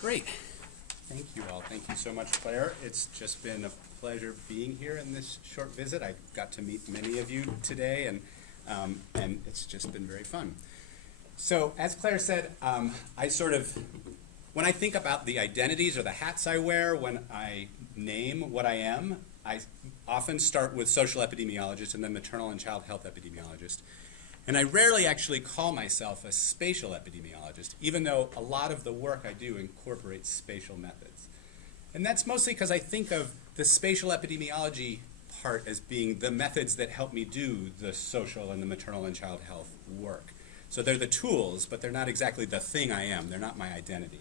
Great. Thank you all. Thank you so much, Claire. It's just been a pleasure being here in this short visit. I got to meet many of you today, and it's just been very fun. So, as Claire said, when I think about the identities or the hats I wear when I name what I am, I often start with social epidemiologist and then maternal and child health epidemiologist. And I rarely actually call myself a spatial epidemiologist, even though a lot of the work I do incorporates spatial methods. And that's mostly because I think of the spatial epidemiology part as being the methods that help me do the social and the maternal and child health work. So they're the tools, but they're not exactly the thing I am. They're not my identity.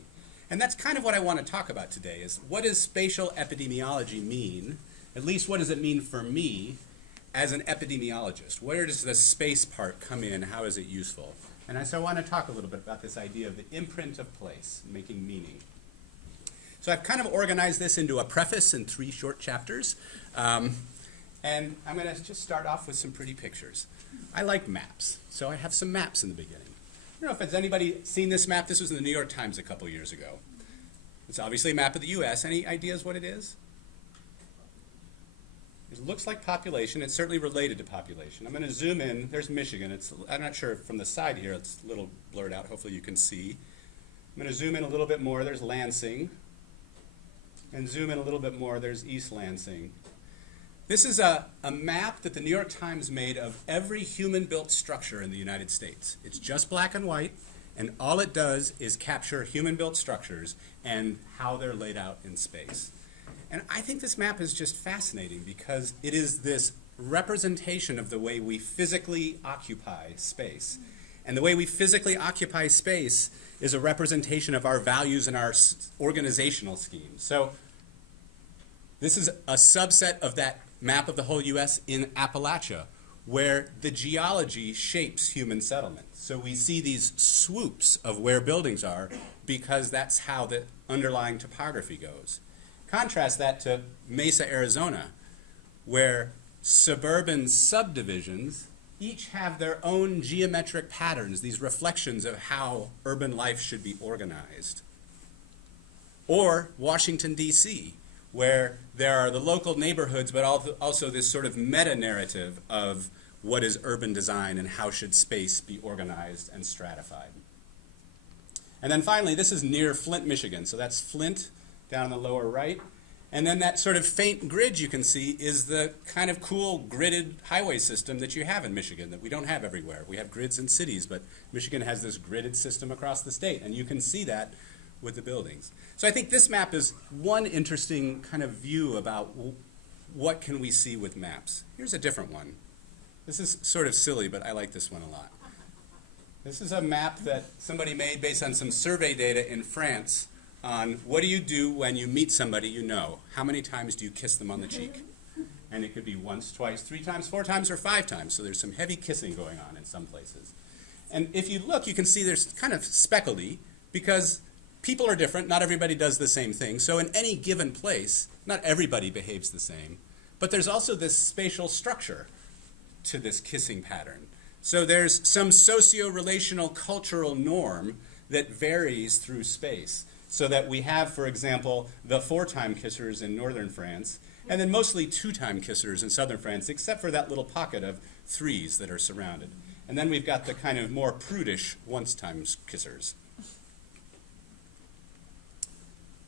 And that's kind of what I want to talk about today, is what does spatial epidemiology mean? At least what does it mean for me as an epidemiologist? Where does the space part come in? How is it useful? And so I want to talk a little bit about this idea of the imprint of place, making meaning. So I've kind of organized this into a preface in 3 short chapters. And I'm going to just start off with some pretty pictures. I like maps, so I have some maps in the beginning. I don't know if has anybody seen this map. This was in the New York Times a couple years ago. It's obviously a map of the U.S. Any ideas what it is? It looks like population. It's certainly related to population. I'm going to zoom in. There's Michigan. I'm not sure from the side here. It's a little blurred out. Hopefully you can see. I'm going to zoom in a little bit more. There's Lansing. And zoom in a little bit more. There's East Lansing. This is a map that the New York Times made of every human-built structure in the United States. It's just black and white, and all it does is capture human-built structures and how they're laid out in space. And I think this map is just fascinating because it is this representation of the way we physically occupy space. And the way we physically occupy space is a representation of our values and our organizational schemes. So this is a subset of that map of the whole U.S. in Appalachia, where the geology shapes human settlement. So we see these swoops of where buildings are because that's how the underlying topography goes. Contrast that to Mesa, Arizona, where suburban subdivisions each have their own geometric patterns, these reflections of how urban life should be organized. Or Washington, D.C., where there are the local neighborhoods, but also this sort of meta-narrative of what is urban design and how should space be organized and stratified. And then finally, this is near Flint, Michigan. So that's Flint down in the lower right. And then that sort of faint grid you can see is the kind of cool gridded highway system that you have in Michigan that we don't have everywhere. We have grids in cities, but Michigan has this gridded system across the state, and you can see that with the buildings. So I think this map is one interesting kind of view about what can we see with maps. Here's a different one. This is sort of silly, but I like this one a lot. This is a map that somebody made based on some survey data in France on what do you do when you meet somebody you know? How many times do you kiss them on the cheek? And it could be once, twice, 3 times, 4 times, or 5 times. So there's some heavy kissing going on in some places. And if you look, you can see there's kind of speckly because people are different. Not everybody does the same thing. So in any given place, not everybody behaves the same. But there's also this spatial structure to this kissing pattern. So there's some socio-relational cultural norm that varies through space. So that we have, for example, the 4-time kissers in northern France, and then mostly 2-time kissers in southern France, except for that little pocket of 3s that are surrounded. And then we've got the kind of more prudish once-time kissers.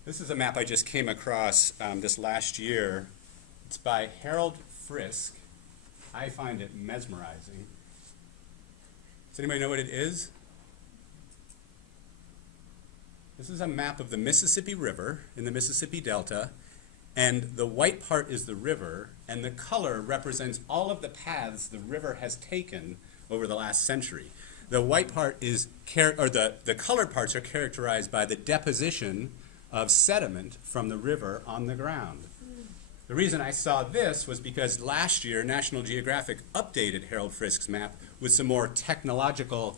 This is a map I just came across this last year. It's by Harold Frisk. I find it mesmerizing. Does anybody know what it is? This is a map of the Mississippi River in the Mississippi Delta, and the white part is the river, and the color represents all of the paths the river has taken over the last century. The white part is, the colored parts are characterized by the deposition of sediment from the river on the ground. The reason I saw this was because last year National Geographic updated Harold Frisk's map with some more technological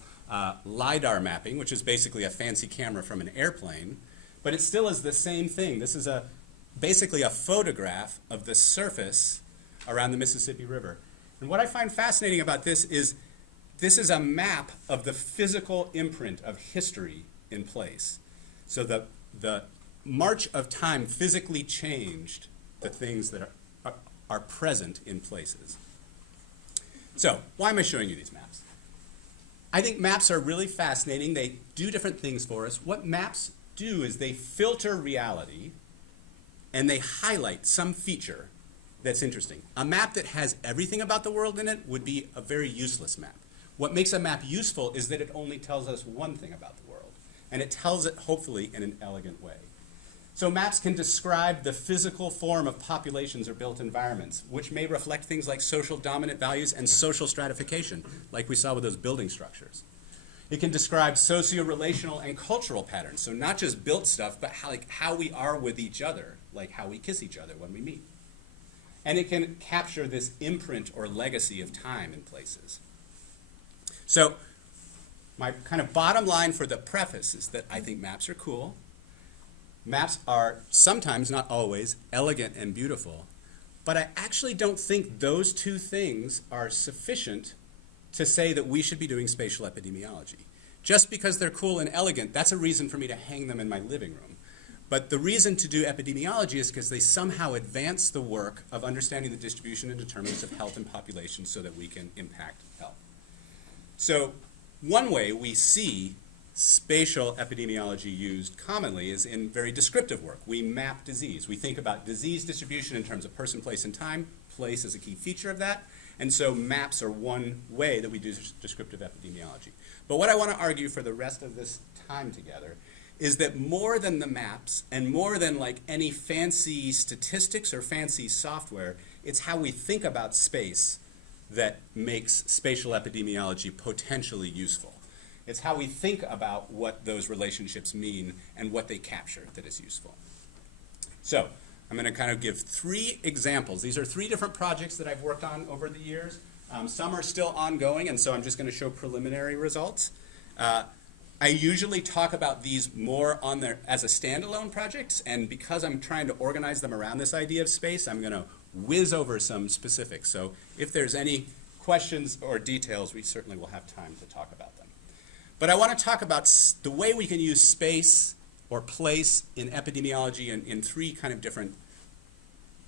LiDAR mapping, which is basically a fancy camera from an airplane, but it still is the same thing. This is basically a photograph of the surface around the Mississippi River. And what I find fascinating about this is a map of the physical imprint of history in place. So the the march of time physically changed the things that are present in places. So, why am I showing you these maps? I think maps are really fascinating. They do different things for us. What maps do is they filter reality and they highlight some feature that's interesting. A map that has everything about the world in it would be a very useless map. What makes a map useful is that it only tells us one thing about the world, and it tells it hopefully in an elegant way. So maps can describe the physical form of populations or built environments, which may reflect things like social dominant values and social stratification, like we saw with those building structures. It can describe socio-relational and cultural patterns, so not just built stuff, but how we are with each other, like how we kiss each other when we meet. And it can capture this imprint or legacy of time in places. So my kind of bottom line for the preface is that I think maps are cool. Maps are sometimes, not always, elegant and beautiful, but I actually don't think those two things are sufficient to say that we should be doing spatial epidemiology. Just because they're cool and elegant, that's a reason for me to hang them in my living room. But the reason to do epidemiology is because they somehow advance the work of understanding the distribution and determinants of health and population so that we can impact health. So one way we see spatial epidemiology used commonly is in very descriptive work. We map disease. We think about disease distribution in terms of person, place, and time. Place is a key feature of that. And so maps are one way that we do descriptive epidemiology. But what I want to argue for the rest of this time together is that more than the maps and more than like any fancy statistics or fancy software, it's how we think about space that makes spatial epidemiology potentially useful. It's how we think about what those relationships mean and what they capture that is useful. So I'm going to kind of give 3 examples. These are 3 different projects that I've worked on over the years. Some are still ongoing, and so I'm just going to show preliminary results. I usually talk about these more on as a standalone projects, and because I'm trying to organize them around this idea of space, I'm going to whiz over some specifics. So if there's any questions or details, we certainly will have time to talk about them. But I want to talk about the way we can use space or place in epidemiology in 3 kind of different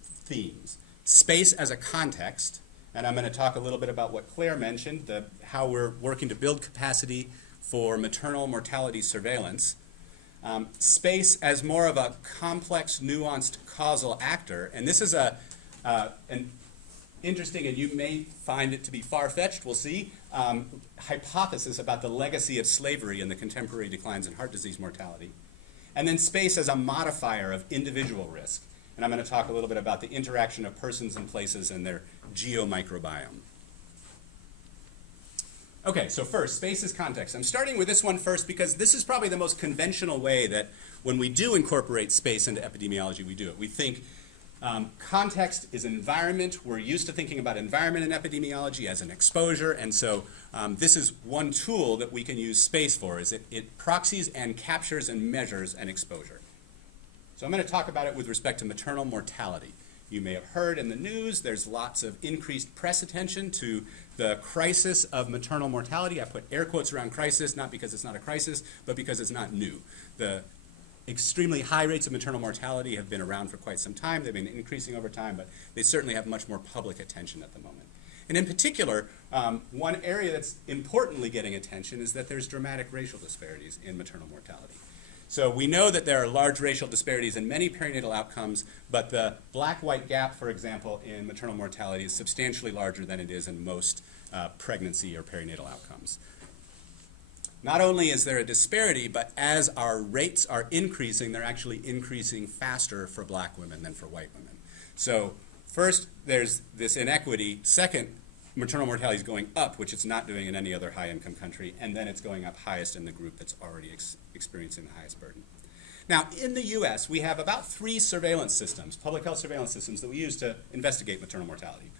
themes. Space as a context, and I'm going to talk a little bit about what Claire mentioned, how we're working to build capacity for maternal mortality surveillance. Space as more of a complex, nuanced causal actor, and this is an interesting, and you may find it to be far-fetched, we'll see, hypothesis about the legacy of slavery and the contemporary declines in heart disease mortality. And then space as a modifier of individual risk. And I'm going to talk a little bit about the interaction of persons and places and their geomicrobiome. Okay, so first, space as context. I'm starting with this one first because this is probably the most conventional way that when we do incorporate space into epidemiology, we do it. We think context is environment. We're used to thinking about environment in epidemiology as an exposure, and so this is one tool that we can use space for, is it proxies and captures and measures an exposure. So I'm going to talk about it with respect to maternal mortality. You may have heard in the news there's lots of increased press attention to the crisis of maternal mortality. I put air quotes around crisis, not because it's not a crisis, but because it's not new. The extremely high rates of maternal mortality have been around for quite some time. They've been increasing over time, but they certainly have much more public attention at the moment. And in particular, one area that's importantly getting attention is that there's dramatic racial disparities in maternal mortality. So we know that there are large racial disparities in many perinatal outcomes, but the black-white gap, for example, in maternal mortality is substantially larger than it is in most pregnancy or perinatal outcomes. Not only is there a disparity, but as our rates are increasing, they're actually increasing faster for black women than for white women. So first, there's this inequity. Second, maternal mortality is going up, which it's not doing in any other high-income country, and then it's going up highest in the group that's already experiencing the highest burden. Now, in the US, we have about 3 surveillance systems, public health surveillance systems, that we use to investigate maternal mortality.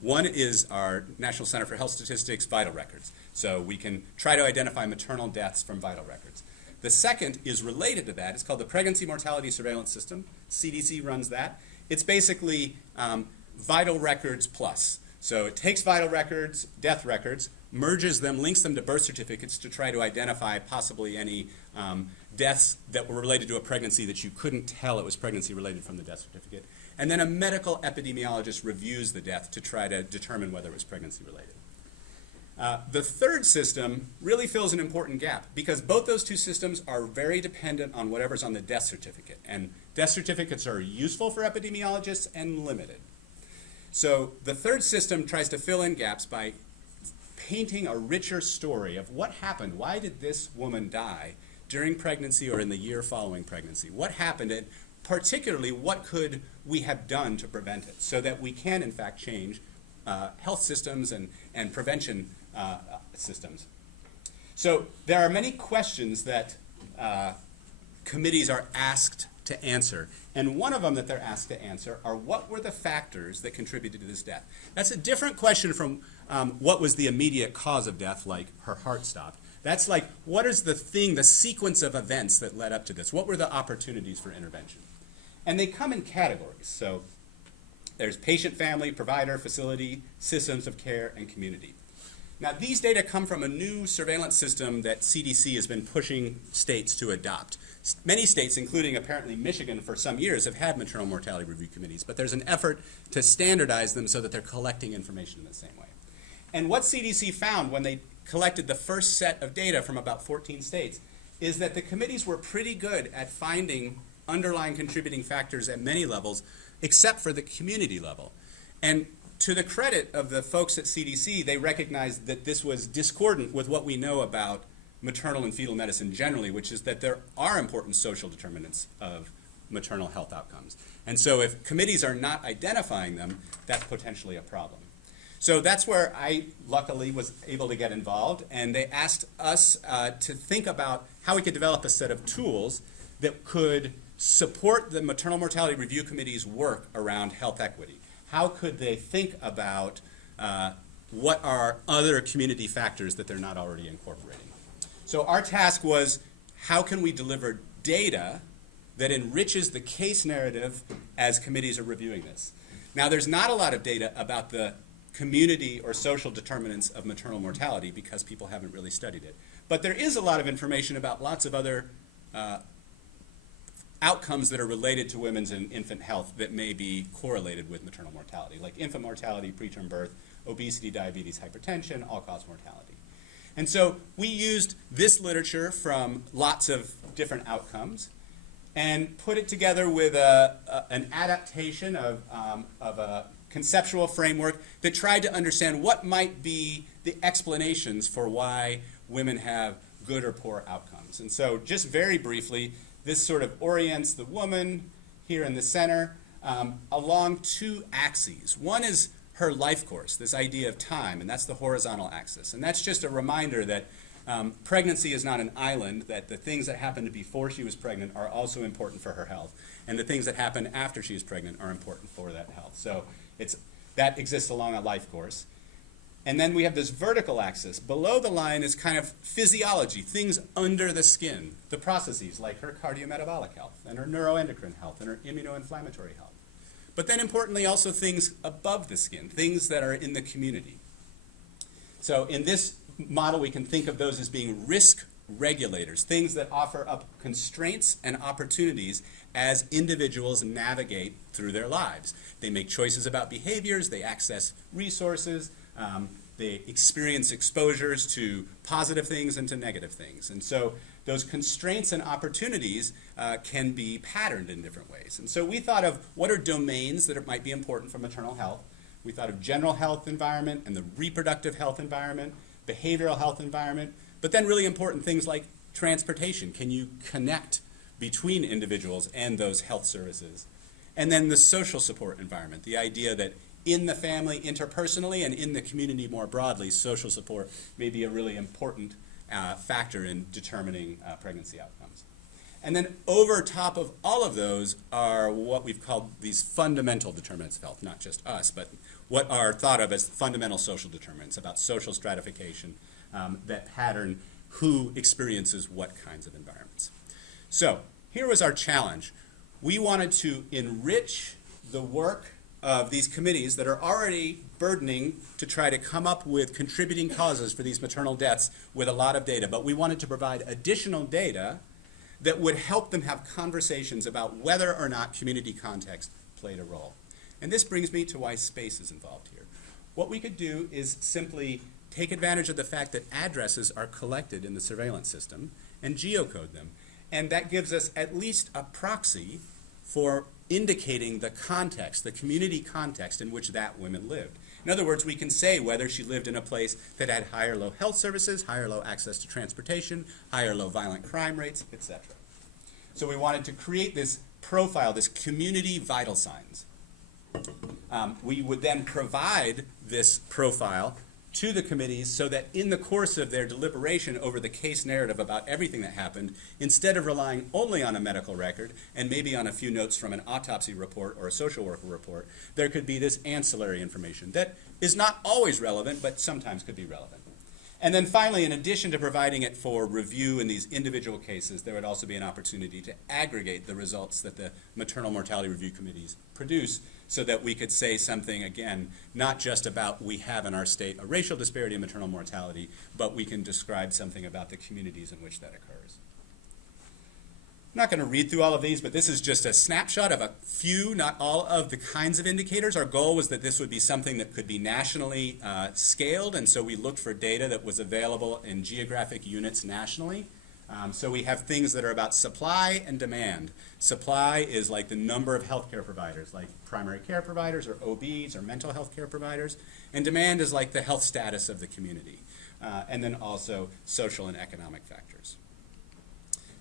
One is our National Center for Health Statistics vital records. So we can try to identify maternal deaths from vital records. The second is related to that. It's called the Pregnancy Mortality Surveillance System. CDC runs that. It's basically vital records plus. So it takes vital records, death records, merges them, links them to birth certificates to try to identify possibly any deaths that were related to a pregnancy that you couldn't tell it was pregnancy related from the death certificate. And then a medical epidemiologist reviews the death to try to determine whether it was pregnancy related. The third system really fills an important gap because both those two systems are very dependent on whatever's on the death certificate. And death certificates are useful for epidemiologists and limited. So the third system tries to fill in gaps by painting a richer story of what happened. Why did this woman die during pregnancy or in the year following pregnancy? What happened, and particularly what could we have done to prevent it so that we can in fact change health systems and prevention systems. So there are many questions that committees are asked to answer. And one of them that they're asked to answer are what were the factors that contributed to this death? That's a different question from what was the immediate cause of death, like her heart stopped. That's like, what is the thing, the sequence of events that led up to this? What were the opportunities for intervention? And they come in categories. So there's patient, family, provider, facility, systems of care, and community. Now, these data come from a new surveillance system that CDC has been pushing states to adopt. Many states, including apparently Michigan for some years, have had maternal mortality review committees, but there's an effort to standardize them so that they're collecting information in the same way. And what CDC found when they collected the first set of data from about 14 states is that the committees were pretty good at finding underlying contributing factors at many levels, except for the community level. And to the credit of the folks at CDC, they recognized that this was discordant with what we know about maternal and fetal medicine generally, which is that there are important social determinants of maternal health outcomes. And so if committees are not identifying them, that's potentially a problem. So that's where I luckily was able to get involved, and they asked us to think about how we could develop a set of tools that could support the maternal mortality review committee's work around health equity. How could they think about what are other community factors that they're not already incorporating? So our task was, how can we deliver data that enriches the case narrative as committees are reviewing this? Now, there's not a lot of data about the community or social determinants of maternal mortality because people haven't really studied it. But there is a lot of information about lots of other outcomes that are related to women's and infant health that may be correlated with maternal mortality, like infant mortality, preterm birth, obesity, diabetes, hypertension, all-cause mortality. And so we used this literature from lots of different outcomes and put it together with an adaptation of a conceptual framework that tried to understand what might be the explanations for why women have good or poor outcomes. And so just very briefly, this sort of orients the woman here in the center along two axes. One is her life course, this idea of time, and that's the horizontal axis. And that's just a reminder that pregnancy is not an island, that the things that happened before she was pregnant are also important for her health, and the things that happen after she is pregnant are important for that health. So that exists along a life course. And then we have this vertical axis. Below the line is kind of physiology, things under the skin, the processes like her cardiometabolic health and her neuroendocrine health and her immunoinflammatory health. But then importantly also things above the skin, things that are in the community. So in this model we can think of those as being risk regulators, things that offer up constraints and opportunities as individuals navigate through their lives. They make choices about behaviors, they access resources, they experience exposures to positive things and to negative things. And so those constraints and opportunities can be patterned in different ways. And so we thought of what are domains that might be important for maternal health. We thought of general health environment and the reproductive health environment, behavioral health environment, but then really important things like transportation. Can you connect between individuals and those health services? And then the social support environment, the idea that in the family interpersonally and in the community more broadly, social support may be a really important factor in determining pregnancy outcomes. And then over top of all of those are what we've called these fundamental determinants of health, not just us, but what are thought of as fundamental social determinants about social stratification that pattern who experiences what kinds of environments. So here was our challenge. We wanted to enrich the work of these committees that are already burdening to try to come up with contributing causes for these maternal deaths with a lot of data, but we wanted to provide additional data that would help them have conversations about whether or not community context played a role. And this brings me to why space is involved here. What we could do is simply take advantage of the fact that addresses are collected in the surveillance system and geocode them. And that gives us at least a proxy for indicating the context, the community context in which that woman lived. In other words, we can say whether she lived in a place that had high or low health services, high or low access to transportation, high or low violent crime rates, etc. So we wanted to create this profile, this community vital signs. We would then provide this profile to the committees so that in the course of their deliberation over the case narrative about everything that happened, instead of relying only on a medical record and maybe on a few notes from an autopsy report or a social worker report, there could be this ancillary information that is not always relevant, but sometimes could be relevant. And then finally, in addition to providing it for review in these individual cases, there would also be an opportunity to aggregate the results that the maternal mortality review committees produce so that we could say something, again, not just about we have in our state a racial disparity in maternal mortality, but we can describe something about the communities in which that occurs. I'm not going to read through all of these, but this is just a snapshot of a few, not all of the kinds of indicators. Our goal was that this would be something that could be nationally scaled, and so we looked for data that was available in geographic units nationally. So we have things that are about supply and demand. Supply is like the number of healthcare providers, like primary care providers or OBs or mental health care providers. And demand is like the health status of the community. And then also social and economic factors.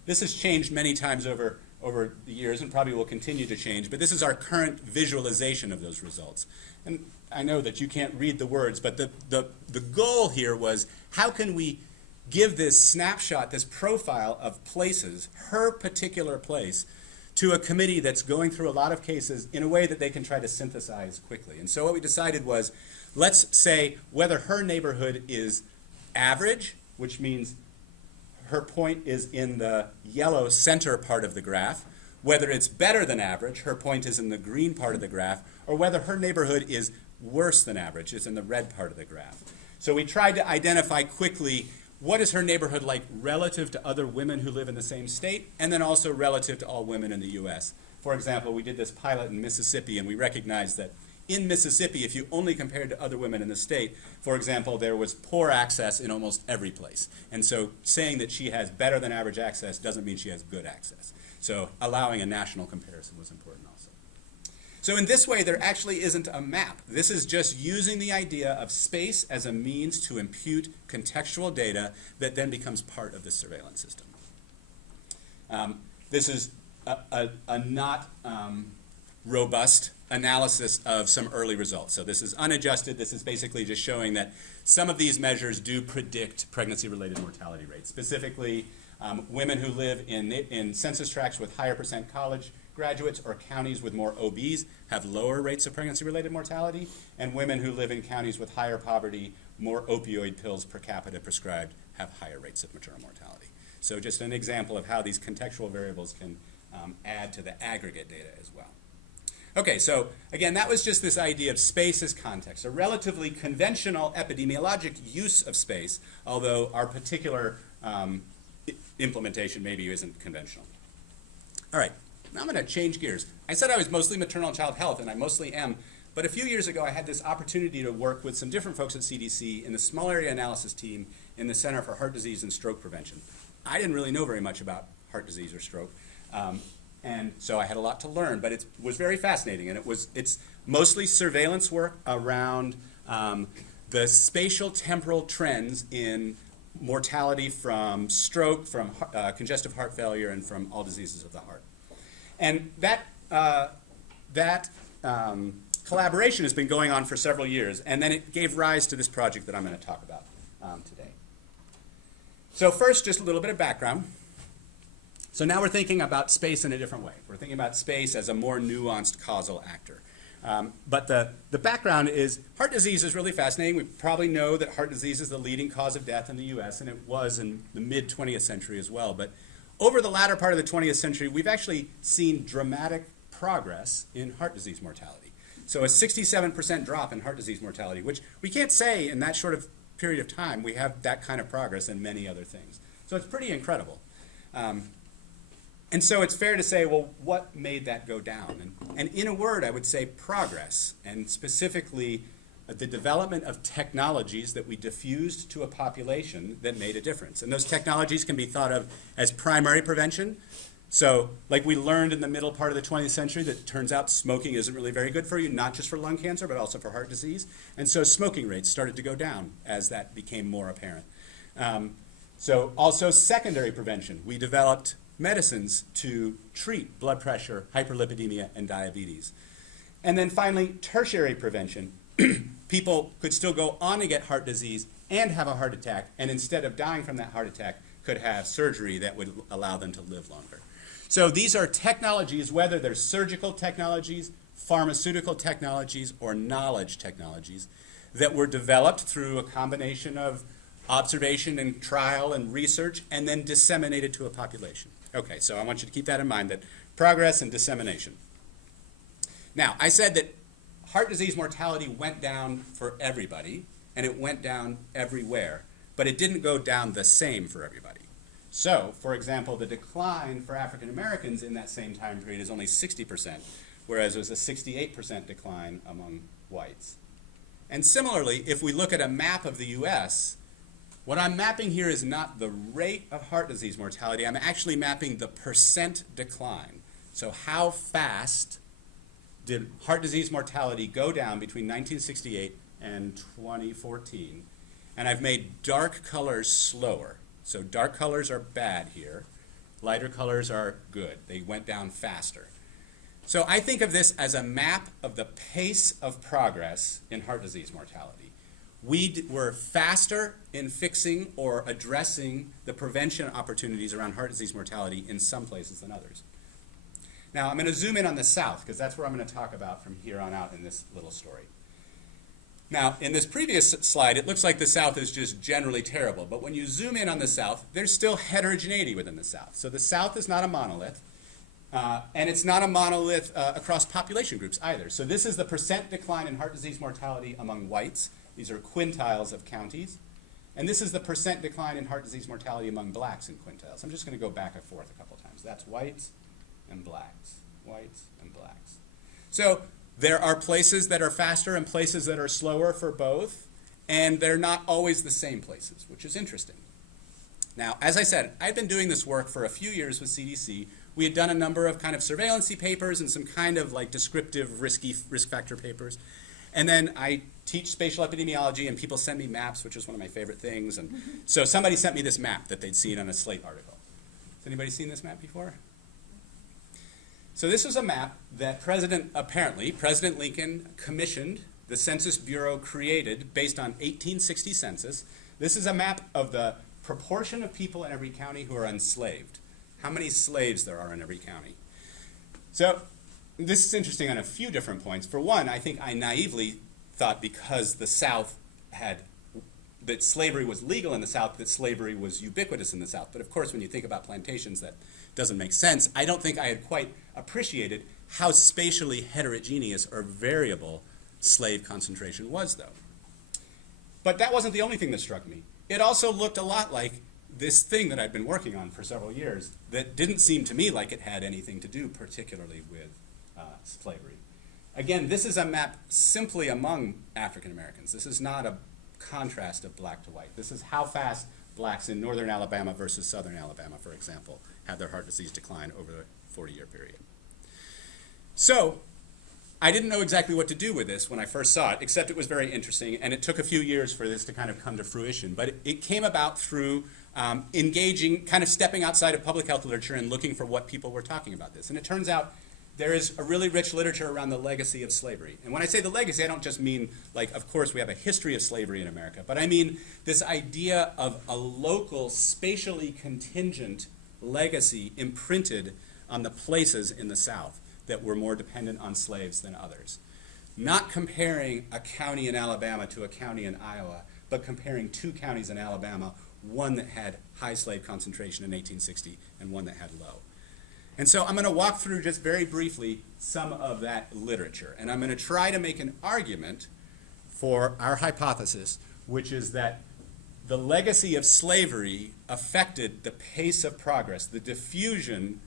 This has changed many times over the years and probably will continue to change, but this is our current visualization of those results. And I know that you can't read the words, but the goal here was how can we give this snapshot, this profile of places, her particular place, to a committee that's going through a lot of cases in a way that they can try to synthesize quickly. And so what we decided was, let's say whether her neighborhood is average, which means her point is in the yellow center part of the graph, whether it's better than average, her point is in the green part of the graph, or whether her neighborhood is worse than average, is in the red part of the graph. So we tried to identify quickly what is her neighborhood like relative to other women who live in the same state, and then also relative to all women in the US. For example, we did this pilot in Mississippi, and we recognized that in Mississippi, if you only compared to other women in the state, for example, there was poor access in almost every place. And so saying that she has better than average access doesn't mean she has good access. So allowing a national comparison was important also. So in this way, there actually isn't a map. This is just using the idea of space as a means to impute contextual data that then becomes part of the surveillance system. This is a not robust analysis of some early results. So this is unadjusted. This is basically just showing that some of these measures do predict pregnancy-related mortality rates. Specifically, women who live in census tracts with higher percent college graduates or counties with more OBs have lower rates of pregnancy-related mortality, and women who live in counties with higher poverty, more opioid pills per capita prescribed, have higher rates of maternal mortality. So just an example of how these contextual variables can add to the aggregate data as well. Okay, so again, that was just this idea of space as context, a relatively conventional epidemiologic use of space, although our particular implementation maybe isn't conventional. All right. Now I'm going to change gears. I said I was mostly maternal and child health, and I mostly am, but a few years ago I had this opportunity to work with some different folks at CDC in the small area analysis team in the Center for Heart Disease and Stroke Prevention. I didn't really know very much about heart disease or stroke, and so I had a lot to learn, but it was very fascinating, and it's mostly surveillance work around the spatial temporal trends in mortality from stroke, from congestive heart failure, and from all diseases of the heart. And that collaboration has been going on for several years, and then it gave rise to this project that I'm going to talk about today. So first, just a little bit of background. So now we're thinking about space in a different way. We're thinking about space as a more nuanced causal actor. But the background is heart disease is really fascinating. We probably know that heart disease is the leading cause of death in the US, and it was in the mid-20th century as well. But over the latter part of the 20th century, we've actually seen dramatic progress in heart disease mortality. So a 67% drop in heart disease mortality, which we can't say in that short of period of time we have that kind of progress in many other things. So it's pretty incredible. And so it's fair to say, well, what made that go down? And in a word, I would say progress, and specifically the development of technologies that we diffused to a population that made a difference. And those technologies can be thought of as primary prevention. So like we learned in the middle part of the 20th century that it turns out smoking isn't really very good for you, not just for lung cancer, but also for heart disease. And so smoking rates started to go down as that became more apparent. So also secondary prevention. We developed medicines to treat blood pressure, hyperlipidemia, and diabetes. And then finally, tertiary prevention. People could still go on to get heart disease and have a heart attack, and instead of dying from that heart attack, could have surgery that would allow them to live longer. So these are technologies, whether they're surgical technologies, pharmaceutical technologies, or knowledge technologies, that were developed through a combination of observation and trial and research, and then disseminated to a population. Okay, so I want you to keep that in mind, that progress and dissemination. Now, I said that heart disease mortality went down for everybody, and it went down everywhere, but it didn't go down the same for everybody. So, for example, the decline for African Americans in that same time period is only 60%, whereas it was a 68% decline among whites. And similarly, if we look at a map of the US, what I'm mapping here is not the rate of heart disease mortality, I'm actually mapping the percent decline. So how fast did heart disease mortality go down between 1968 and 2014? And I've made dark colors slower. So dark colors are bad here. Lighter colors are good. They went down faster. So I think of this as a map of the pace of progress in heart disease mortality. We were faster in fixing or addressing the prevention opportunities around heart disease mortality in some places than others. Now, I'm going to zoom in on the South, because that's where I'm going to talk about from here on out in this little story. Now, in this previous slide, it looks like the South is just generally terrible. But when you zoom in on the South, there's still heterogeneity within the South. So the South is not a monolith, and it's not a monolith across population groups either. So this is the percent decline in heart disease mortality among whites. These are quintiles of counties. And this is the percent decline in heart disease mortality among blacks in quintiles. I'm just going to go back and forth a couple times. That's whites and blacks, whites and blacks. So there are places that are faster and places that are slower for both, and they're not always the same places, which is interesting. Now, as I said, I've been doing this work for a few years with CDC. We had done a number of kind of surveillance papers and some kind of like descriptive risk factor papers. And then I teach spatial epidemiology, and people send me maps, which is one of my favorite things. And so somebody sent me this map that they'd seen on a Slate article. Has anybody seen this map before? So this was a map that President Lincoln commissioned, the Census Bureau created based on 1860 census. This is a map of the proportion of people in every county who are enslaved. How many slaves there are in every county. So this is interesting on a few different points. For one, I think I naively thought because the South that slavery was legal in the South, that slavery was ubiquitous in the South. But of course, when you think about plantations, that doesn't make sense. I don't think I had quite appreciated how spatially heterogeneous or variable slave concentration was, though. But that wasn't the only thing that struck me. It also looked a lot like this thing that I'd been working on for several years that didn't seem to me like it had anything to do particularly with slavery. Again, this is a map simply among African Americans. This is not a contrast of black to white. This is how fast blacks in northern Alabama versus southern Alabama, for example, had their heart disease decline over a 40-year period. So I didn't know exactly what to do with this when I first saw it, except it was very interesting, and it took a few years for this to kind of come to fruition. But it came about through engaging, kind of stepping outside of public health literature and looking for what people were talking about this. And it turns out there is a really rich literature around the legacy of slavery. And when I say the legacy, I don't just mean, like, of course we have a history of slavery in America, but I mean this idea of a local, spatially contingent legacy imprinted on the places in the South that were more dependent on slaves than others. Not comparing a county in Alabama to a county in Iowa, but comparing two counties in Alabama, one that had high slave concentration in 1860 and one that had low. And so I'm going to walk through just very briefly some of that literature. And I'm going to try to make an argument for our hypothesis, which is that the legacy of slavery affected the pace of progress, the diffusion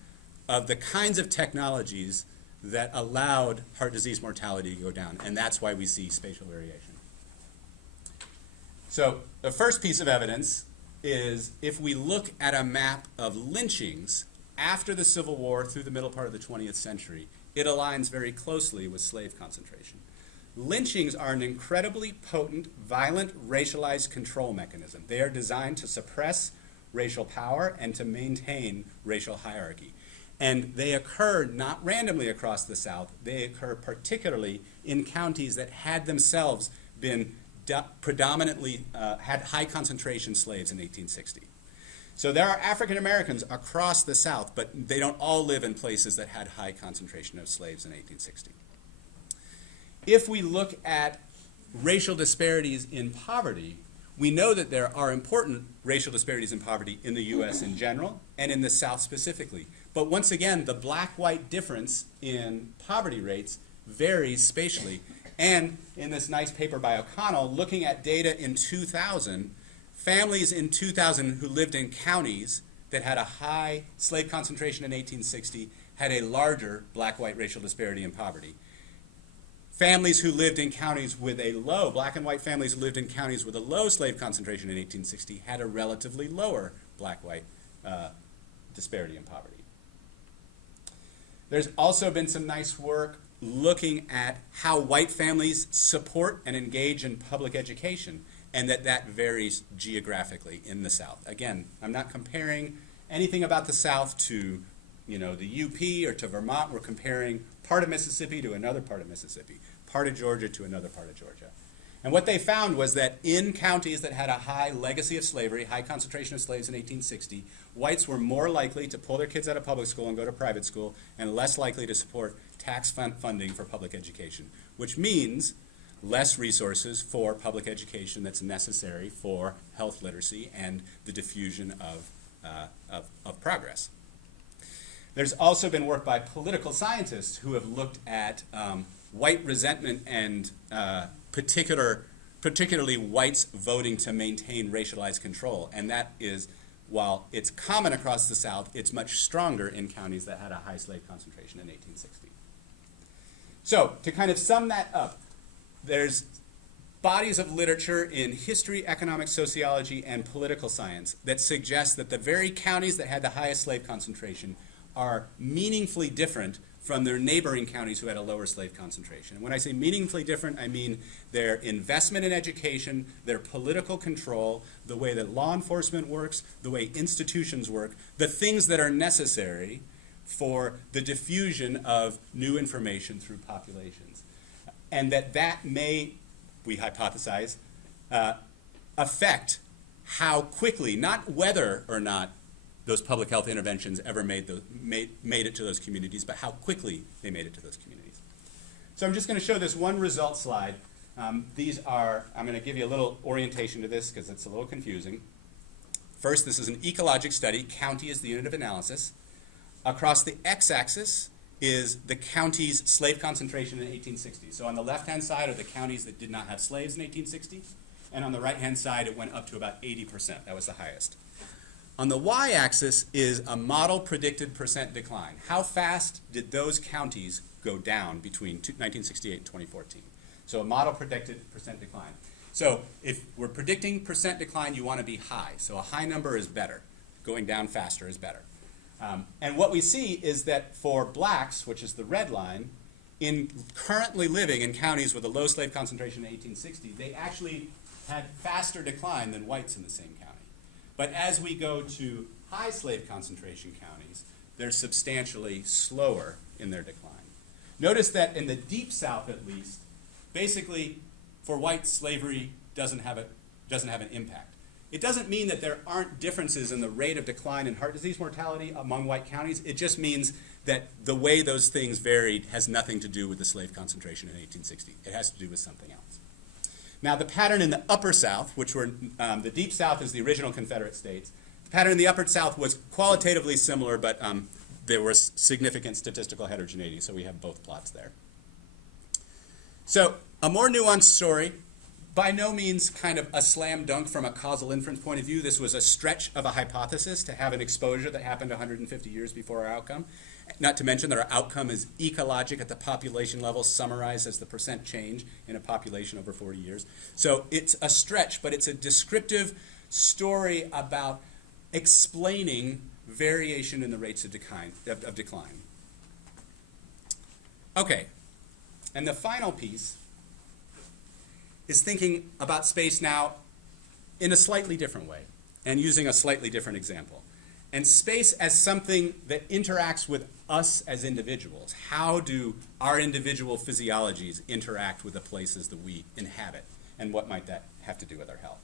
of the kinds of technologies that allowed heart disease mortality to go down, and that's why we see spatial variation. So the first piece of evidence is if we look at a map of lynchings after the Civil War through the middle part of the 20th century, it aligns very closely with slave concentration. Lynchings are an incredibly potent, violent, racialized control mechanism. They are designed to suppress racial power and to maintain racial hierarchy. And they occur not randomly across the South, they occur particularly in counties that had themselves been predominantly, had high concentration slaves in 1860. So there are African Americans across the South, but they don't all live in places that had high concentration of slaves in 1860. If we look at racial disparities in poverty, we know that there are important racial disparities in poverty in the US in general and in the South specifically. But once again, the black-white difference in poverty rates varies spatially. And in this nice paper by O'Connell, looking at data in 2000, families in 2000 who lived in counties that had a high slave concentration in 1860 had a larger black-white racial disparity in poverty. Families who lived in counties with a low, black and white families who lived in counties with a low slave concentration in 1860 had a relatively lower black-white disparity in poverty. There's also been some nice work looking at how white families support and engage in public education, and that varies geographically in the South. Again, I'm not comparing anything about the South to, the UP or to Vermont. We're comparing part of Mississippi to another part of Mississippi, part of Georgia to another part of Georgia. And what they found was that in counties that had a high legacy of slavery, high concentration of slaves in 1860, whites were more likely to pull their kids out of public school and go to private school, and less likely to support tax funding for public education, which means less resources for public education that's necessary for health literacy and the diffusion of progress. There's also been work by political scientists who have looked at white resentment and particularly whites voting to maintain racialized control. And that is, while it's common across the South, it's much stronger in counties that had a high slave concentration in 1860. So to kind of sum that up, there's bodies of literature in history, economics, sociology, and political science that suggest that the very counties that had the highest slave concentration are meaningfully different from their neighboring counties who had a lower slave concentration. And when I say meaningfully different, I mean their investment in education, their political control, the way that law enforcement works, the way institutions work, the things that are necessary for the diffusion of new information through populations. And that may, we hypothesize, affect how quickly, not whether or not those public health interventions ever made it to those communities, but how quickly they made it to those communities. So I'm just going to show this one result slide. I'm going to give you a little orientation to this because it's a little confusing. First, this is an ecologic study. County is the unit of analysis. Across the x-axis is the county's slave concentration in 1860. So on the left-hand side are the counties that did not have slaves in 1860, and on the right-hand side it went up to about 80%. That was the highest. On the y-axis is a model predicted percent decline. How fast did those counties go down between 1968 and 2014? So a model predicted percent decline. So if we're predicting percent decline, you want to be high. So a high number is better. Going down faster is better. And what we see is that for blacks, which is the red line, in currently living in counties with a low slave concentration in 1860, they actually had faster decline than whites in the same county. But as we go to high slave concentration counties, they're substantially slower in their decline. Notice that in the deep South, at least, basically for whites, slavery doesn't have an impact. It doesn't mean that there aren't differences in the rate of decline in heart disease mortality among white counties. It just means that the way those things varied has nothing to do with the slave concentration in 1860. It has to do with something else. Now, the pattern in the upper South, which were the deep South is the original Confederate states. The pattern in the upper South was qualitatively similar, but there was significant statistical heterogeneity, so we have both plots there. So a more nuanced story, by no means kind of a slam dunk from a causal inference point of view. This was a stretch of a hypothesis to have an exposure that happened 150 years before our outcome. Not to mention that our outcome is ecologic at the population level, summarized as the percent change in a population over 40 years. So it's a stretch, but it's a descriptive story about explaining variation in the rates of decline. Okay, and the final piece is thinking about space now in a slightly different way and using a slightly different example. And space as something that interacts with us as individuals. How do our individual physiologies interact with the places that we inhabit? And what might that have to do with our health?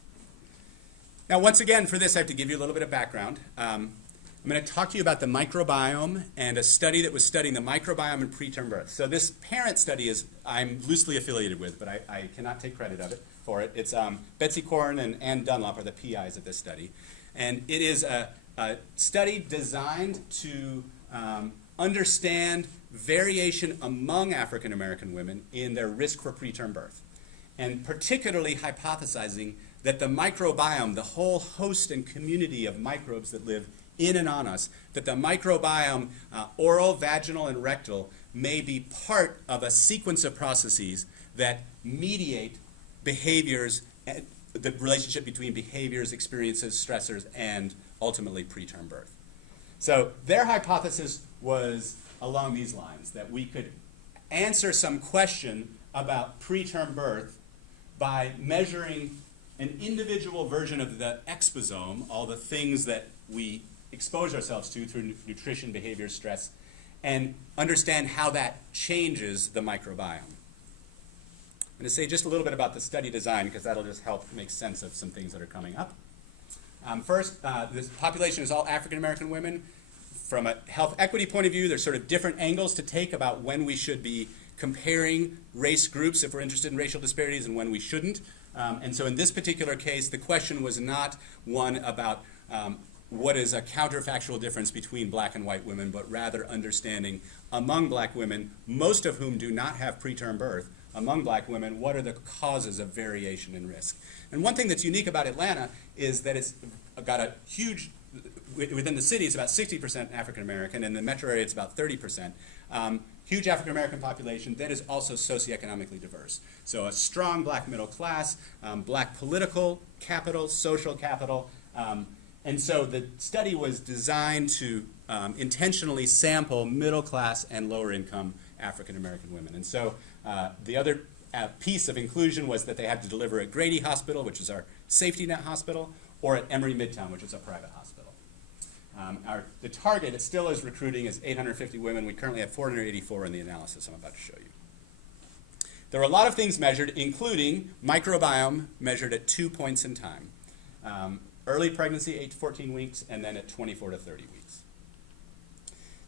Now, once again, for this, I have to give you a little bit of background. I'm going to talk to you about the microbiome and a study that was studying the microbiome in preterm birth. So this parent study is I'm loosely affiliated with, but I cannot take credit for it. It's Betsy Corrin and Ann Dunlop are the PIs of this study. And it is a study designed to understand variation among African American women in their risk for preterm birth, and particularly hypothesizing that the microbiome, the whole host and community of microbes that live in and on us, that the microbiome, oral, vaginal, and rectal, may be part of a sequence of processes that mediate behaviors, the relationship between behaviors, experiences, stressors, and ultimately preterm birth. So their hypothesis was along these lines, that we could answer some question about preterm birth by measuring an individual version of the exposome, all the things that we expose ourselves to through nutrition, behavior, stress, and understand how that changes the microbiome. I'm going to say just a little bit about the study design because that'll just help make sense of some things that are coming up. First, this population is all African American women. From a health equity point of view, there's sort of different angles to take about when we should be comparing race groups if we're interested in racial disparities and when we shouldn't. And so in this particular case, the question was not one about what is a counterfactual difference between black and white women, but rather understanding among black women, most of whom do not have preterm birth, among black women, what are the causes of variation in risk? And one thing that's unique about Atlanta is that it's got a huge, within the city it's about 60% African American, and in the metro area it's about 30%. Huge African American population that is also socioeconomically diverse. So a strong black middle class, black political capital, social capital, and so the study was designed to intentionally sample middle class and lower income African American women. And so the other piece of inclusion was that they had to deliver at Grady Hospital, which is our safety net hospital, or at Emory Midtown, which is a private hospital. The target, it still is recruiting, is 850 women. We currently have 484 in the analysis I'm about to show you. There are a lot of things measured, including microbiome measured at 2 points in time. Early pregnancy, 8 to 14 weeks, and then at 24 to 30 weeks.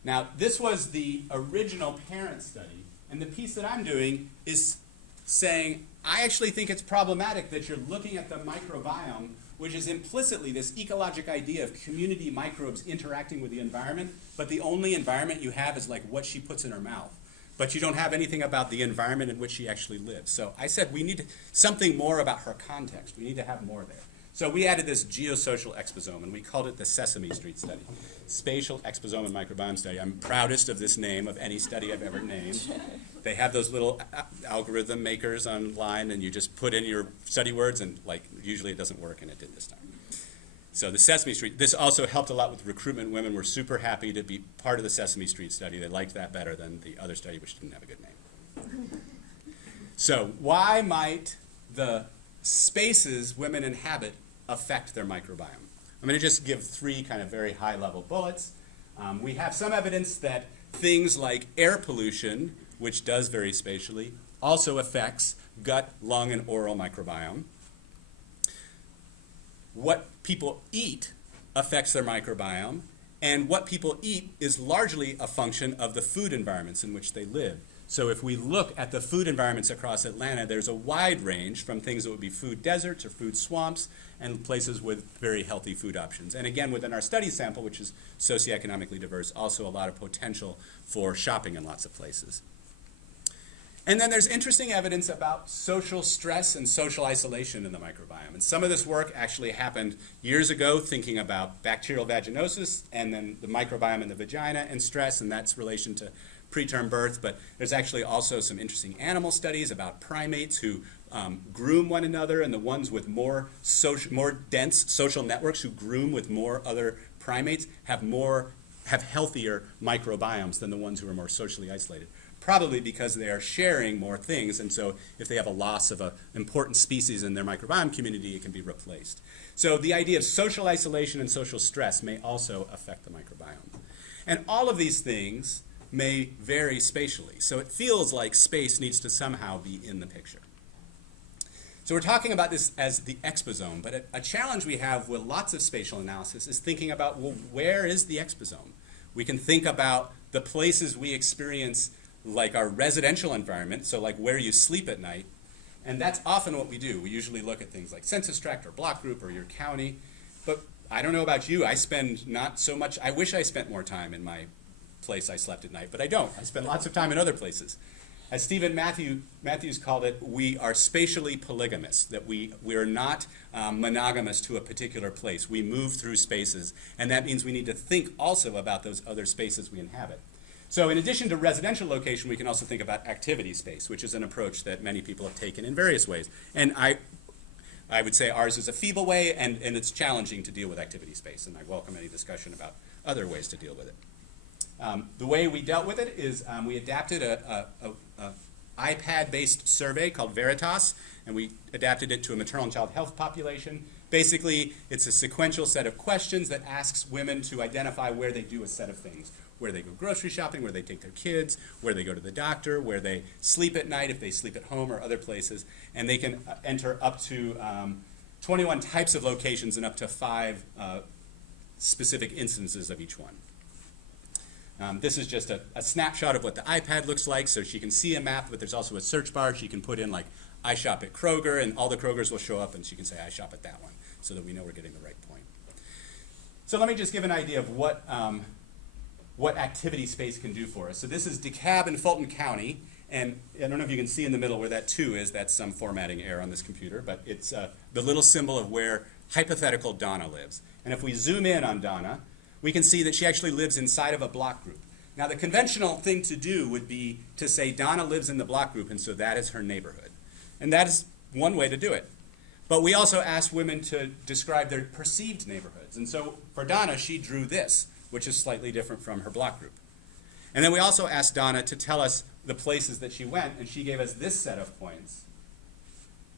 Now, this was the original parent study, and the piece that I'm doing is saying, I actually think it's problematic that you're looking at the microbiome, which is implicitly this ecologic idea of community microbes interacting with the environment, but the only environment you have is like what she puts in her mouth. But you don't have anything about the environment in which she actually lives. So I said we need something more about her context. We need to have more there. So we added this geosocial exposome, and we called it the Sesame Street study. Spatial Exposome and Microbiome Study. I'm proudest of this name of any study I've ever named. They have those little algorithm makers online, and you just put in your study words, and like usually it doesn't work, and it did this time. So the Sesame Street, this also helped a lot with recruitment. Women were super happy to be part of the Sesame Street study. They liked that better than the other study, which didn't have a good name. So why might the spaces women inhabit affect their microbiome? I'm going to just give 3 kind of very high-level bullets. We have some evidence that things like air pollution, which does vary spatially, also affects gut, lung, and oral microbiome. What people eat affects their microbiome, and what people eat is largely a function of the food environments in which they live. So if we look at the food environments across Atlanta, there's a wide range from things that would be food deserts or food swamps and places with very healthy food options. And again, within our study sample, which is socioeconomically diverse, also a lot of potential for shopping in lots of places. And then there's interesting evidence about social stress and social isolation in the microbiome. And some of this work actually happened years ago, thinking about bacterial vaginosis and then the microbiome in the vagina and stress, and that's relation to preterm birth. But there's actually also some interesting animal studies about primates who groom one another, and the ones with more dense social networks who groom with more other primates have healthier microbiomes than the ones who are more socially isolated. Probably because they are sharing more things, and so if they have a loss of an important species in their microbiome community, it can be replaced. So the idea of social isolation and social stress may also affect the microbiome. And all of these things may vary spatially, so it feels like space needs to somehow be in the picture. So we're talking about this as the exposome, but a challenge we have with lots of spatial analysis is thinking about, well, where is the exposome? We can think about the places we experience like our residential environment, so like where you sleep at night, and that's often what we do. We usually look at things like census tract or block group or your county, but I don't know about you, I spend not so much, I wish I spent more time in my place I slept at night, but I don't. I spend lots of time in other places. As Stephen Matthews called it, we are spatially polygamous, that we are not monogamous to a particular place. We move through spaces, and that means we need to think also about those other spaces we inhabit. So in addition to residential location, we can also think about activity space, which is an approach that many people have taken in various ways. And I would say ours is a feeble way, and it's challenging to deal with activity space, and I welcome any discussion about other ways to deal with it. The way we dealt with it is we adapted a iPad-based survey called VERITAS, and we adapted it to a maternal and child health population. Basically, it's a sequential set of questions that asks women to identify where they do a set of things. Where they go grocery shopping, where they take their kids, where they go to the doctor, where they sleep at night, if they sleep at home or other places. And they can enter up to 21 types of locations and up to 5 specific instances of each one. This is just a snapshot of what the iPad looks like, so she can see a map, but there's also a search bar. She can put in, like, I shop at Kroger, and all the Krogers will show up, and she can say, I shop at that one, so that we know we're getting the right point. So let me just give an idea of what activity space can do for us. So this is DeKalb and Fulton County, and I don't know if you can see in the middle where that 2 is. That's some formatting error on this computer, but it's the little symbol of where hypothetical Donna lives. And if we zoom in on Donna, we can see that she actually lives inside of a block group. Now, the conventional thing to do would be to say Donna lives in the block group, and so that is her neighborhood. And that is one way to do it. But we also asked women to describe their perceived neighborhoods. And so for Donna, she drew this, which is slightly different from her block group. And then we also asked Donna to tell us the places that she went, and she gave us this set of points,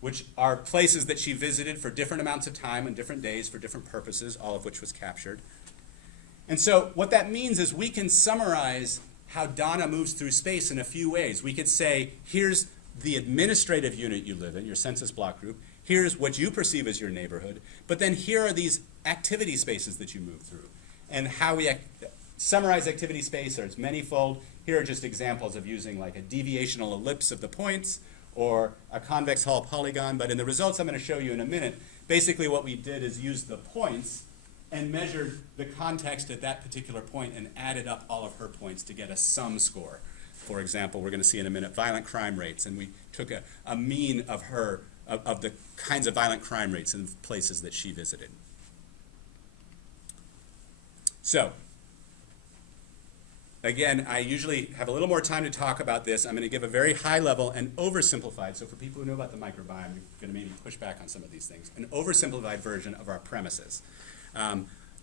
which are places that she visited for different amounts of time and different days for different purposes, all of which was captured. And so what that means is we can summarize how Donna moves through space in a few ways. We could say, here's the administrative unit you live in, your census block group. Here's what you perceive as your neighborhood. But then here are these activity spaces that you move through. And how we summarize activity space, or it's manyfold. Here are just examples of using like a deviational ellipse of the points or a convex hull polygon. But in the results I'm going to show you in a minute, basically what we did is use the points and measured the context at that particular point and added up all of her points to get a sum score. For example, we're going to see in a minute violent crime rates, and we took a mean of the kinds of violent crime rates in places that she visited. So, again, I usually have a little more time to talk about this. I'm going to give a very high level and oversimplified, so for people who know about the microbiome, you're going to maybe push back on some of these things, an oversimplified version of our premises.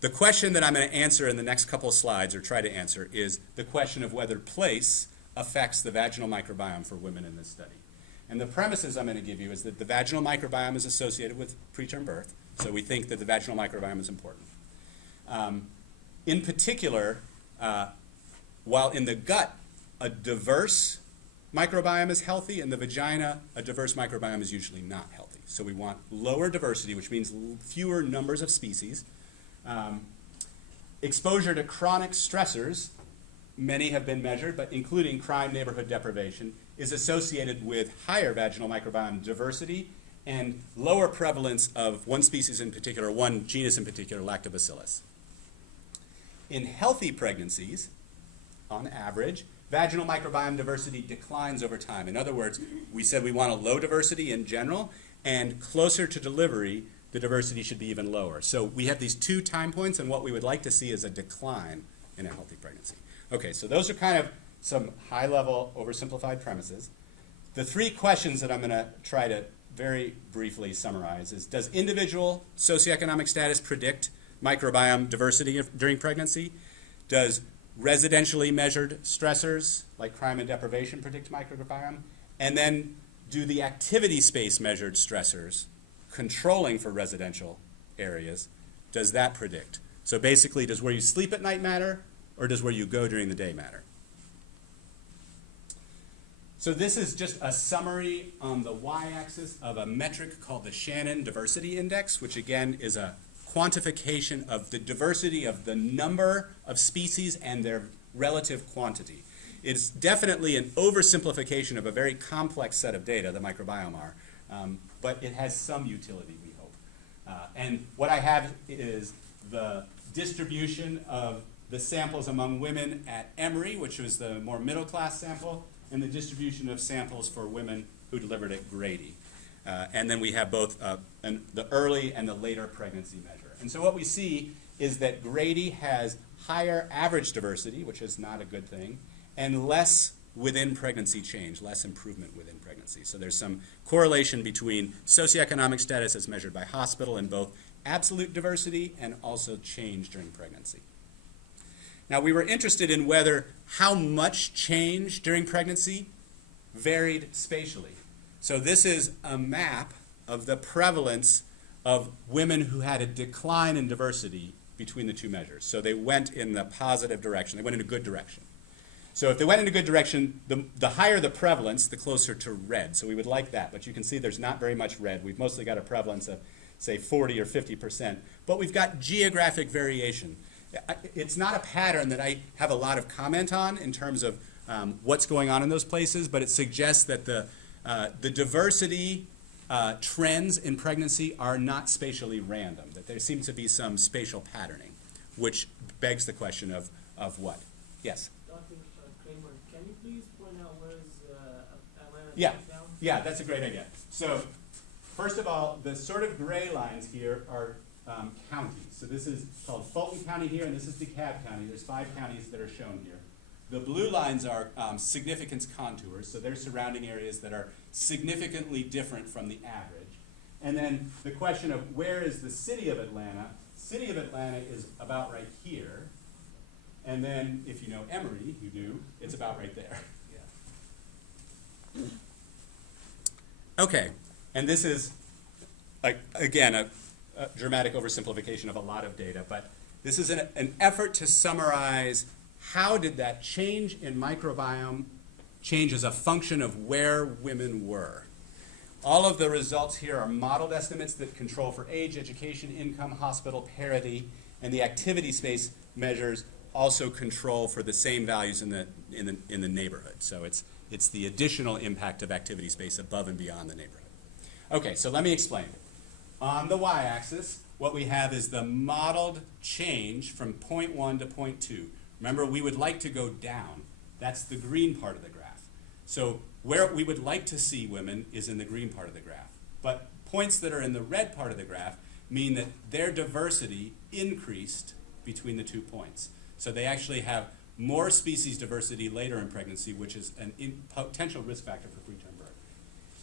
The question that I'm going to answer in the next couple of slides, or try to answer, is the question of whether place affects the vaginal microbiome for women in this study. And the premises I'm going to give you is that the vaginal microbiome is associated with preterm birth, so we think that the vaginal microbiome is important. In particular, while in the gut, a diverse microbiome is healthy, in the vagina, a diverse microbiome is usually not healthy. So we want lower diversity, which means fewer numbers of species. Exposure to chronic stressors, many have been measured, but including crime, neighborhood deprivation, is associated with higher vaginal microbiome diversity and lower prevalence of one species in particular, one genus in particular, lactobacillus. In healthy pregnancies, on average, vaginal microbiome diversity declines over time. In other words, we said we want a low diversity in general, and closer to delivery, the diversity should be even lower. So we have these 2 time points, and what we would like to see is a decline in a healthy pregnancy. Okay, so those are kind of some high-level, oversimplified premises. The 3 questions that I'm going to try to very briefly summarize is, does individual socioeconomic status predict microbiome diversity during pregnancy? Does residentially measured stressors like crime and deprivation predict microbiome? And then do the activity space measured stressors controlling for residential areas, does that predict? So basically, does where you sleep at night matter, or does where you go during the day matter? So this is just a summary on the y-axis of a metric called the Shannon Diversity Index, which again is a quantification of the diversity of the number of species and their relative quantity. It's definitely an oversimplification of a very complex set of data, the microbiome are, but it has some utility, we hope. And what I have is the distribution of the samples among women at Emory, which was the more middle class sample, and the distribution of samples for women who delivered at Grady. And then we have both the early and the later pregnancy measure. And so what we see is that Grady has higher average diversity, which is not a good thing, and less within pregnancy change, less improvement within pregnancy. So there's some correlation between socioeconomic status as measured by hospital and both absolute diversity and also change during pregnancy. Now, we were interested in whether how much change during pregnancy varied spatially. So this is a map of the prevalence of women who had a decline in diversity between the 2 measures. So they went in the positive direction. They went in a good direction. So if they went in a good direction, the higher the prevalence, the closer to red. So we would like that. But you can see there's not very much red. We've mostly got a prevalence of, say, 40 or 50%. But we've got geographic variation. It's not a pattern that I have a lot of comment on in terms of what's going on in those places, but it suggests that the diversity trends in pregnancy are not spatially random, that there seems to be some spatial patterning, which begs the question of what? Yes? Dr. Kramer, can you please point out where is Atlanta Yeah. down? Yeah, that's a great idea. So first of all, the sort of gray lines here are counties. So this is called Fulton County here, and this is DeKalb County. There's 5 counties that are shown here. The blue lines are significance contours, so they're surrounding areas that are significantly different from the average. And then the question of where is the city of Atlanta? City of Atlanta is about right here. And then if you know Emory, you do, it's about right there. Yeah. Okay, and this is, again, a dramatic oversimplification of a lot of data, but this is an effort to summarize how did that change in microbiome change as a function of where women were. All of the results here are modeled estimates that control for age, education, income, hospital, parity, and the activity space measures also control for the same values in the neighborhood. So it's the additional impact of activity space above and beyond the neighborhood. Okay, so let me explain. On the y-axis, what we have is the modeled change from point 1 to point 2. Remember, we would like to go down. That's the green part of the graph. So where we would like to see women is in the green part of the graph. But points that are in the red part of the graph mean that their diversity increased between the 2 points. So they actually have more species diversity later in pregnancy, which is a potential risk factor for preterm birth.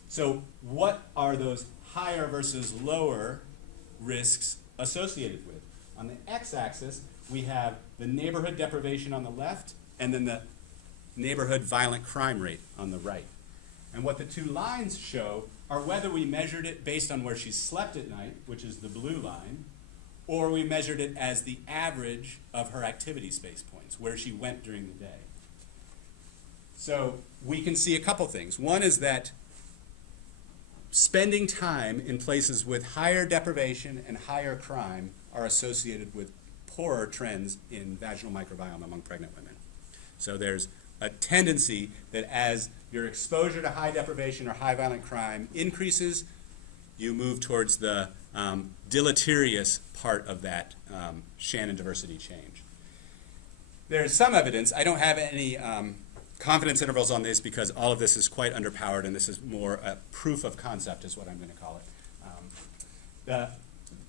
So what are those higher versus lower risks associated with? On the x-axis, we have the neighborhood deprivation on the left, and then the neighborhood violent crime rate on the right. And what the 2 lines show are whether we measured it based on where she slept at night, which is the blue line, or we measured it as the average of her activity space points, where she went during the day. So we can see a couple things. One is that spending time in places with higher deprivation and higher crime are associated with poorer trends in vaginal microbiome among pregnant women. So there's a tendency that as your exposure to high deprivation or high violent crime increases, you move towards the deleterious part of that Shannon diversity change. There's some evidence, I don't have any confidence intervals on this because all of this is quite underpowered, and this is more a proof of concept is what I'm going to call it.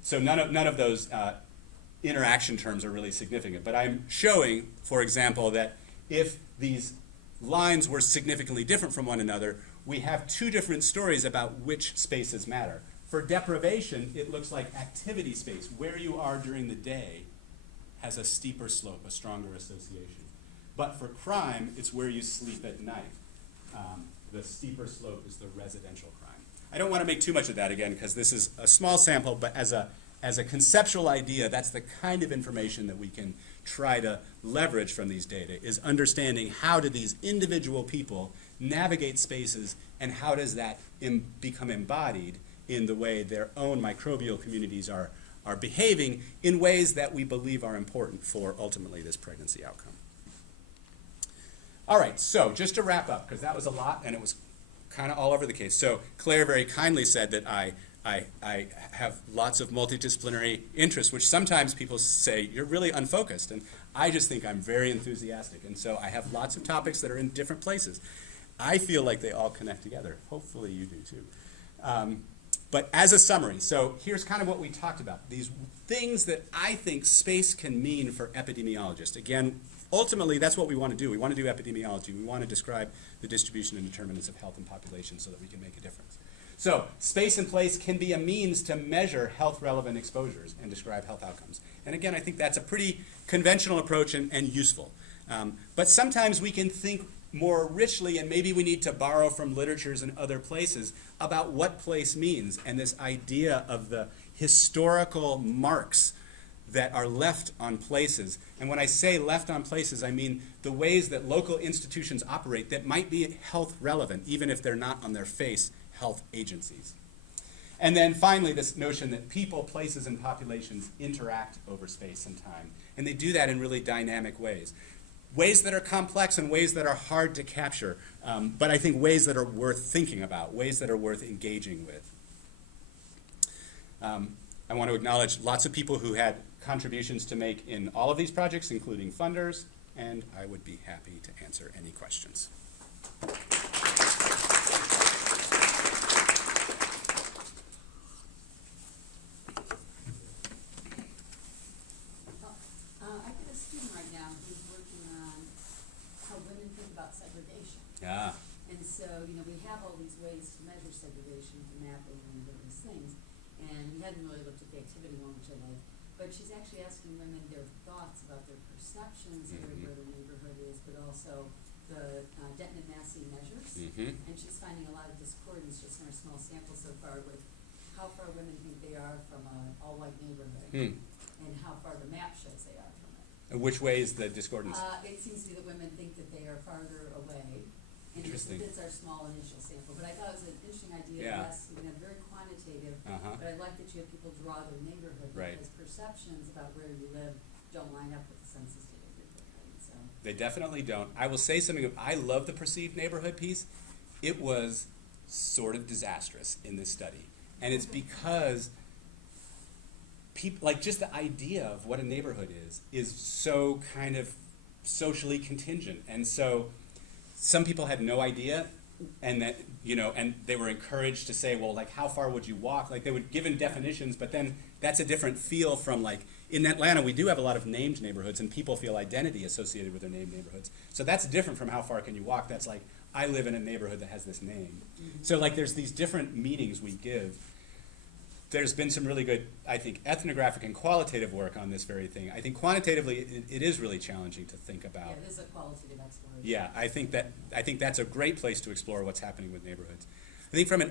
So none of those interaction terms are really significant. But I'm showing, for example, that if these lines were significantly different from one another, we have two different stories about which spaces matter. For deprivation, it looks like activity space, where you are during the day, has a steeper slope, a stronger association. But for crime, it's where you sleep at night. The steeper slope is the residential crime. I don't want to make too much of that again because this is a small sample, but as a conceptual idea, that's the kind of information that we can try to leverage from these data, is understanding how do these individual people navigate spaces and how does that become embodied in the way their own microbial communities are behaving in ways that we believe are important for ultimately this pregnancy outcome. All right, so just to wrap up, because that was a lot and it was kind of all over the case. So Claire very kindly said that I have lots of multidisciplinary interests, which sometimes people say, you're really unfocused. And I just think I'm very enthusiastic. And so I have lots of topics that are in different places. I feel like they all connect together. Hopefully you do too. But as a summary, so here's kind of what we talked about. These things that I think space can mean for epidemiologists. Again, ultimately, that's what we want to do. We want to do epidemiology. We want to describe the distribution and determinants of health and population so that we can make a difference. So space and place can be a means to measure health-relevant exposures and describe health outcomes. And again, I think that's a pretty conventional approach and useful. But sometimes we can think more richly, and maybe we need to borrow from literatures and other places about what place means and this idea of the historical marks that are left on places. And when I say left on places, I mean the ways that local institutions operate that might be health relevant, even if they're not on their face health agencies. And then finally, this notion that people, places, and populations interact over space and time. And they do that in really dynamic ways. Ways that are complex and ways that are hard to capture, but I think ways that are worth thinking about, ways that are worth engaging with. I want to acknowledge lots of people who had contributions to make in all of these projects, including funders, and I would be happy to answer any questions. Yeah. And so, we have all these ways to measure segregation, to mapping and various things. And we hadn't really looked at the activity one, which I like. But she's actually asking women their thoughts about their perceptions of where the neighborhood is, but also the Denton and Massey measures. And she's finding a lot of discordance just in our small sample so far with how far women think they are from an all-white neighborhood and how far the map shows they are from it. And which way is the discordance? It seems to be that women think that they are farther away. Interesting. It's our small initial sample, but I thought it was an interesting idea. Yeah. Yes, you can have very quantitative, Uh-huh. but I like that you have people draw their neighborhood Right. because perceptions about where you live don't line up with the census data. Right? So They definitely don't. I will say something. I love the perceived neighborhood piece. It was sort of disastrous in this study, and it's because people, like, just the idea of what a neighborhood is so kind of socially contingent, and so some people had no idea, and that, and they were encouraged to say, well, like, how far would you walk? Like, they were given definitions, but then that's a different feel from, like, in Atlanta, we do have a lot of named neighborhoods, and people feel identity associated with their named neighborhoods. So that's different from how far can you walk. That's like, I live in a neighborhood that has this name. So, like, there's these different meanings we give. There's been some really good, I think, ethnographic and qualitative work on this very thing. I think quantitatively, it is really challenging to think about. yeah, it is a qualitative exploration. Yeah, I think that's a great place to explore what's happening with neighborhoods. I think from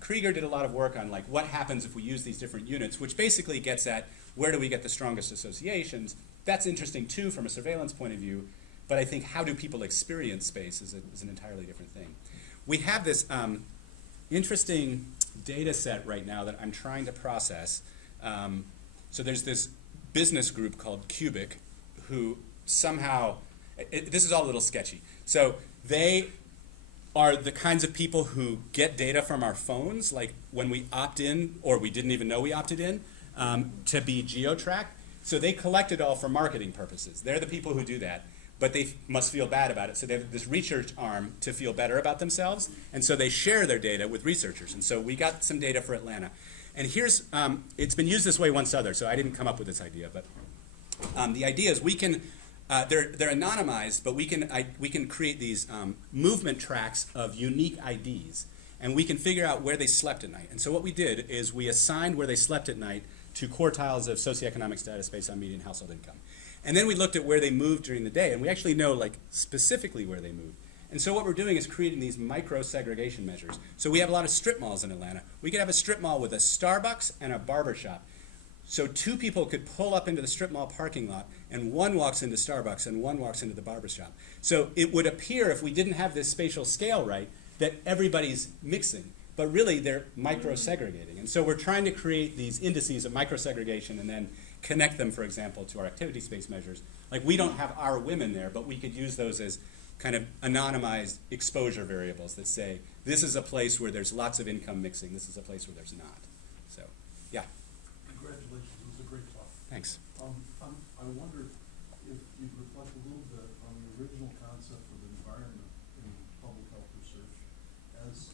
Krieger did a lot of work on, like, what happens if we use these different units, which basically gets at where do we get the strongest associations. That's interesting too from a surveillance point of view, but I think how do people experience space is an entirely different thing. We have this interesting data set right now that I'm trying to process. So there's this business group called Cubic who somehow, this is all a little sketchy. So they are the kinds of people who get data from our phones, like when we opt in, or we didn't even know we opted in, to be geo-tracked. So they collect it all for marketing purposes. They're the people who do that. but they must feel bad about it. So they have this research arm to feel better about themselves, and so they share their data with researchers. And so we got some data for Atlanta. And here's, it's been used this way once other, so I didn't come up with this idea, but the idea is we can, they're anonymized, but we can create these movement tracks of unique IDs, and we can figure out where they slept at night. And so what we did is we assigned where they slept at night to quartiles of socioeconomic status based on median household income. And then we looked at where they moved during the day, and we actually know like specifically where they moved. And so what we're doing is creating these micro-segregation measures. So we have a lot of strip malls in Atlanta. We could have a strip mall with a Starbucks and a barber shop. So two people could pull up into the strip mall parking lot, and one walks into Starbucks and one walks into the barber shop. So it would appear, if we didn't have this spatial scale right, that everybody's mixing. But really, they're micro-segregating. And so we're trying to create these indices of micro-segregation and then connect them, for example, to our activity space measures. Like, we don't have our women there, but we could use those as kind of anonymized exposure variables that say, this is a place where there's lots of income mixing, this is a place where there's not. So, yeah. Congratulations, it was a great talk. Thanks. I wonder if you'd reflect a little bit on the original concept of environment in public health research as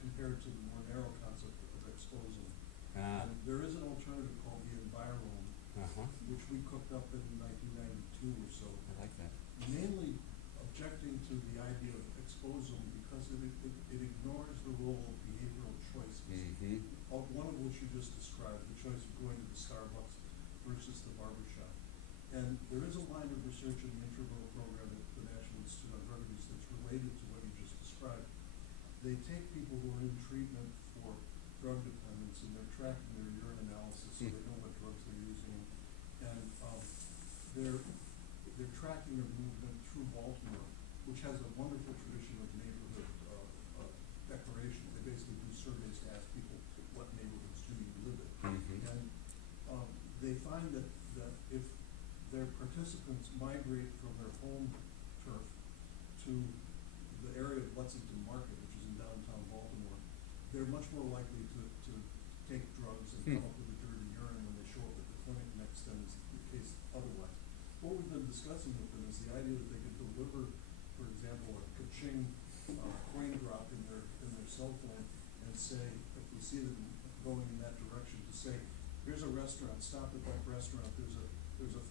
compared to the more narrow concept of exposome. And there is an alternative called the envirome, which we cooked up in 1992 or so. I like that. Mainly objecting to the idea of exposome because it ignores the role of behavioral choices. One of which you just described, the choice of going to the Starbucks versus the barbershop. And there is a line of research in the interval program at the National Institute on Drug Abuse that's related to what you just described. They take people who are in treatment for drug dependence and they're tracking their urine analysis so they know what drugs they're using. And they're tracking their movement through Baltimore, which has a wonderful tradition of neighborhood declaration. They basically do surveys to ask people what neighborhoods do you live in. And they find that if their participants migrate from their home turf to the area of Lexington Market, which is in downtown Baltimore, they're much more likely to take drugs and come up with a dirty urine when they show up at the clinic next than is the case otherwise. What we've been discussing with them is the idea that they could deliver, for example, a ka-ching coin drop in their cell phone and say, if we see them going in that direction, to say, here's a restaurant, stop at that restaurant, there's a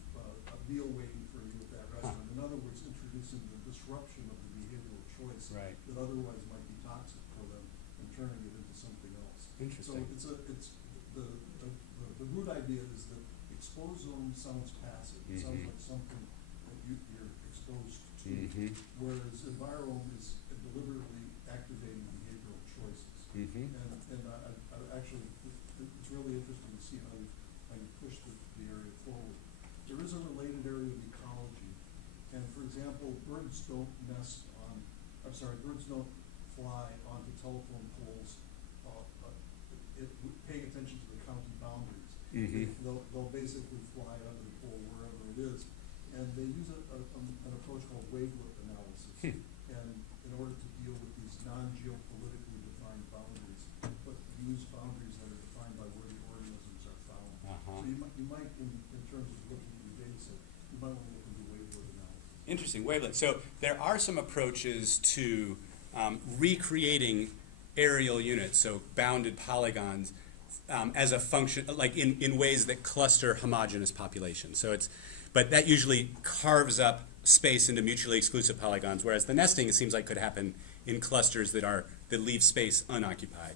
meal waiting for you at that restaurant. In other words, introducing the disruption of the behavioral choice that otherwise might be toxic for them and turning it into something else. Interesting. So it's the root idea is that exposome sounds passive. It sounds like something that you're exposed to, whereas envirome is deliberately activating behavioral choices. And I actually, it's really interesting to see how you push the area forward. There is a related area of ecology, and for example, birds don't fly onto telephone poles, paying attention to the county boundaries. They'll basically fly under the pole wherever it is, and they use an approach called wavelet analysis, and in order to deal with these non-geopolitically defined boundaries, but use boundaries that are defined by where the organisms are found. So you might in terms of looking at your data set, you might want to look into wavelet analysis. Interesting, wavelet. So there are some approaches to recreating aerial units, so bounded polygons, as a function, like in ways that cluster homogeneous populations. So but that usually carves up space into mutually exclusive polygons, whereas the nesting, it seems like, could happen in clusters that leave space unoccupied.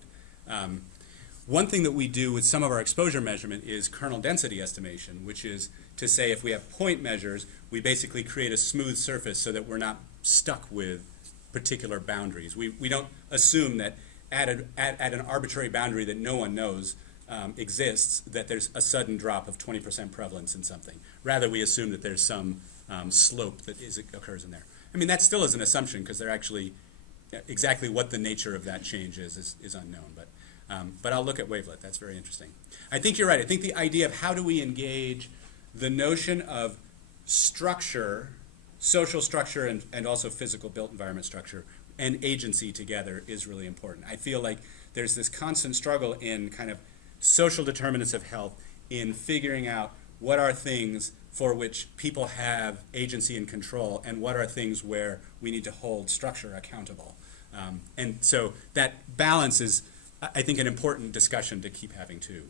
One thing that we do with some of our exposure measurement is kernel density estimation, which is to say if we have point measures, we basically create a smooth surface so that we're not stuck with particular boundaries. We don't assume that at an arbitrary boundary that no one knows exists, that there's a sudden drop of 20% prevalence in something. Rather, we assume that there's some slope that occurs in there. I mean, that still is an assumption because they're actually exactly what the nature of that change is unknown. But I'll look at wavelet. That's very interesting. I think you're right. I think the idea of how do we engage the notion of structure, social structure, and also physical built environment structure and agency together is really important. I feel like there's this constant struggle in kind of social determinants of health in figuring out what are things for which people have agency and control, and what are things where we need to hold structure accountable. And so that balance is, I think, an important discussion to keep having too.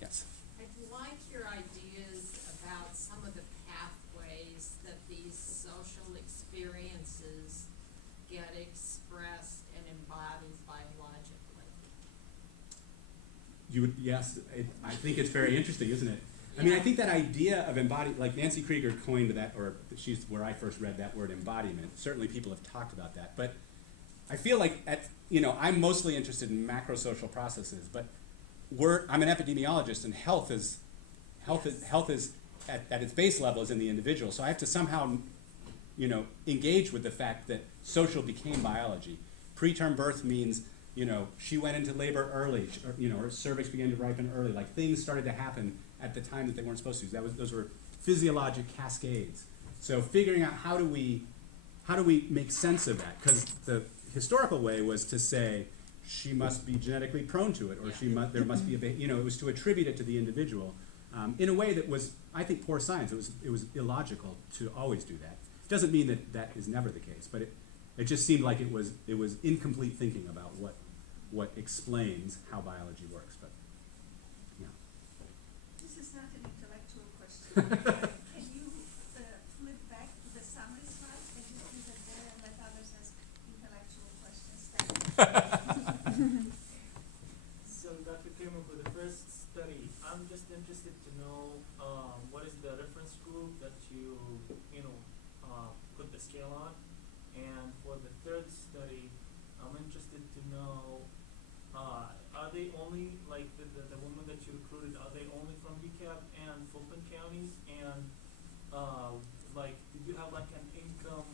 Yes? I'd like your ideas about some of the pathways that these social experiences get expressed and embodied biologically. You would, yes, I think it's very interesting, isn't it? I mean, I think that idea of embodied, like Nancy Krieger coined that, or she's where I first read that word embodiment. Certainly people have talked about that, but I feel like I'm mostly interested in macro-social processes, but I'm an epidemiologist, and health is at its base level is in the individual. So I have to somehow, engage with the fact that social became biology. Preterm birth means, she went into labor early, her cervix began to ripen early. Like things started to happen at the time that they weren't supposed to. Those were physiologic cascades. So figuring out how do we make sense of that? Because the historical way was to say she must be genetically prone to it, or there must be it was to attribute it to the individual in a way that was, I think, poor science. It was illogical to always do that. It doesn't mean that is never the case, but it just seemed like it was incomplete thinking about what explains how biology works. But this is not an intellectual question. Can you flip back to the summary slide? Can you do that there and let others ask intellectual questions? Thank you. So, Dr. Kramer, for the first study, I'm just interested to know what is the reference group that you put the scale on, and for the third study, I'm interested to know are they only, like the women that you recruited, are they only from DeKalb and Fulton counties? And did you have like an income,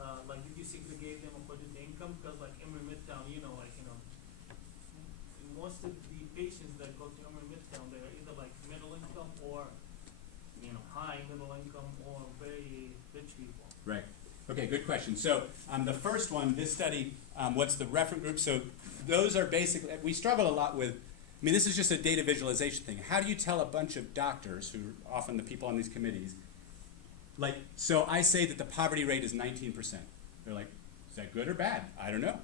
did you segregate them according to income? Because like Emory Midtown, most of the patients that go to Emory Midtown, they're either like middle income or, high middle income or very rich people. Right. Okay, good question. So the first one, this study, what's the reference group? So those are basically, we struggle a lot with, this is just a data visualization thing. How do you tell a bunch of doctors, who are often the people on these committees, so I say that the poverty rate is 19%. They're like, is that good or bad? I don't know.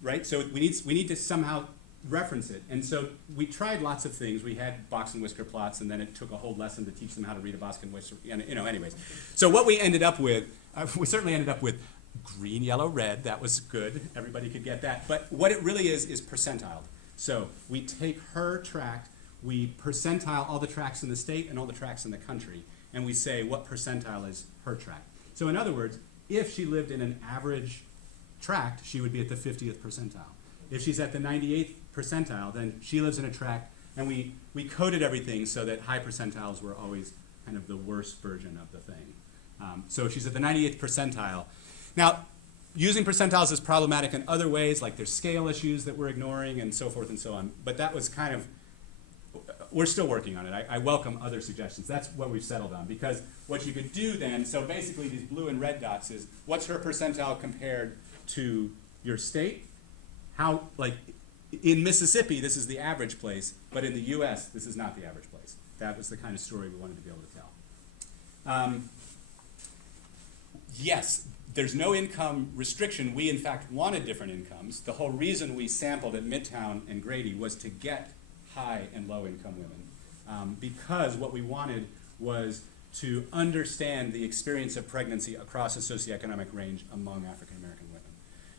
Right? So we need to somehow reference it. And so we tried lots of things. We had box and whisker plots, and then it took a whole lesson to teach them how to read a box and whisker, anyways. So what we ended up with, we certainly ended up with green, yellow, red. That was good. Everybody could get that. But what it really is percentile. So we take her tract, we percentile all the tracts in the state and all the tracts in the country, and we say what percentile is her tract. So in other words, if she lived in an average tract, she would be at the 50th percentile. If she's at the 98th percentile, then she lives in a tract, and we coded everything so that high percentiles were always kind of the worst version of the thing. So she's at the 98th percentile. Now, using percentiles is problematic in other ways, like there's scale issues that we're ignoring and so forth and so on. But that was kind of, we're still working on it. I welcome other suggestions. That's what we've settled on. Because what you could do then, so basically these blue and red dots is, what's her percentile compared to your state? How, like, in Mississippi, this is the average place, but in the US, this is not the average place. That was the kind of story we wanted to be able to tell. Yes, there's no income restriction. We, in fact, wanted different incomes. The whole reason we sampled at Midtown and Grady was to get high and low income women, because what we wanted was to understand the experience of pregnancy across a socioeconomic range among African American women.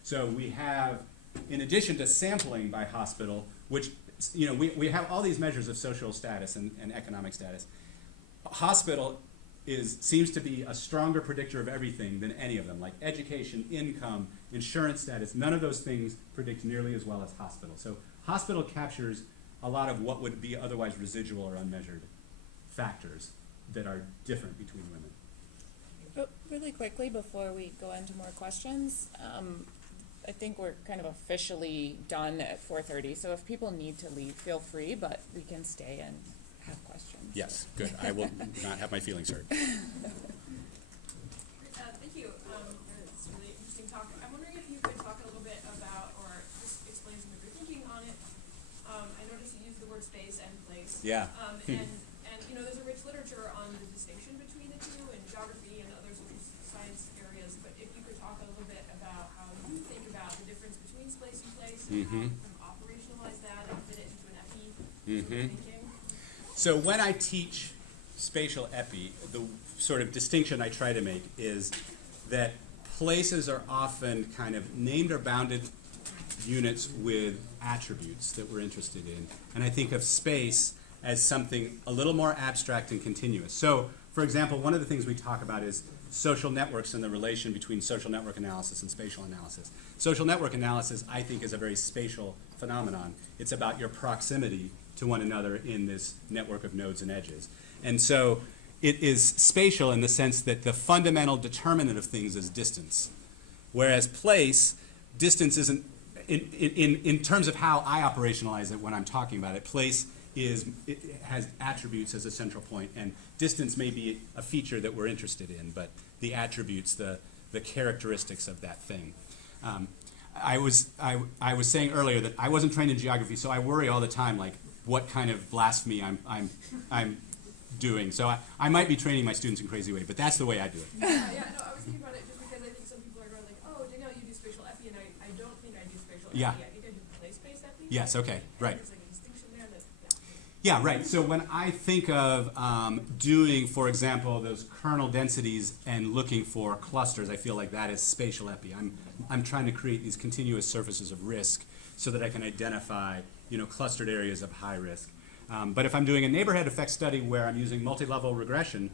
So we have, in addition to sampling by hospital, which, we have all these measures of social status and economic status. Hospital seems to be a stronger predictor of everything than any of them, like education, income, insurance status. None of those things predict nearly as well as hospital. So hospital captures a lot of what would be otherwise residual or unmeasured factors that are different between women. But really quickly, before we go into more questions, I think we're kind of officially done at 4:30, so if people need to leave, feel free, but we can stay and have questions. Yes, good. I will not have my feelings hurt. Thank you. It's a really interesting talk. I'm wondering if you could talk a little bit about, or just explain some of your thinking on it. I noticed you used the word space and place. Yeah. And you know, there's a rich literature on the distinction between the two in geography and other social science areas, but if you could talk a little bit about how you think about the difference between space and place and how you kind of operationalize that and fit it into an epi sort of thinking. So when I teach spatial epi, the sort of distinction I try to make is that places are often kind of named or bounded units with attributes that we're interested in. And I think of space as something a little more abstract and continuous. So, for example, one of the things we talk about is social networks and the relation between social network analysis and spatial analysis. Social network analysis, I think, is a very spatial phenomenon. It's about your proximity to one another in this network of nodes and edges. And so it is spatial in the sense that the fundamental determinant of things is distance. Whereas place, distance isn't, in terms of how I operationalize it when I'm talking about it, place it has attributes as a central point, and distance may be a feature that we're interested in, but the attributes, the characteristics of that thing. I was saying earlier that I wasn't trained in geography, so I worry all the time, like, what kind of blasphemy I'm doing. So I might be training my students in a crazy way, but that's the way I do it. Yeah, no, I was thinking about it just because I think some people are going like, oh, Danielle, you do spatial epi, and I don't think I do spatial epi. Yeah. I think I do place-based epi. Yes, okay, right. There's like a distinction there that, Yeah, right. So when I think of doing, for example, those kernel densities and looking for clusters, I feel like that is spatial epi. I'm trying to create these continuous surfaces of risk so that I can identify, clustered areas of high risk. But if I'm doing a neighborhood effect study where I'm using multi-level regression,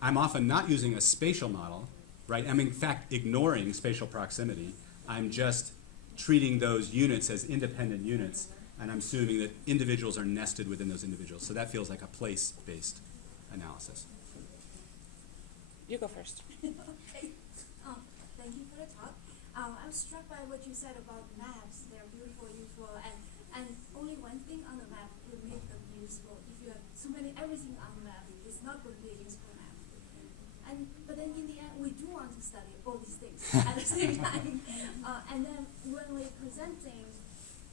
I'm often not using a spatial model, right? I'm in fact ignoring spatial proximity. I'm just treating those units as independent units, and I'm assuming that individuals are nested within those individuals. So that feels like a place-based analysis. You go first. Okay. Thank you for the talk. I was struck by what you said about maps. They're beautiful, useful, and only one thing on the map will make them useful. If you have too many everything on the map, it's not going to be a useful map. But then in the end, we do want to study all these things at the same time. And then when we're presenting,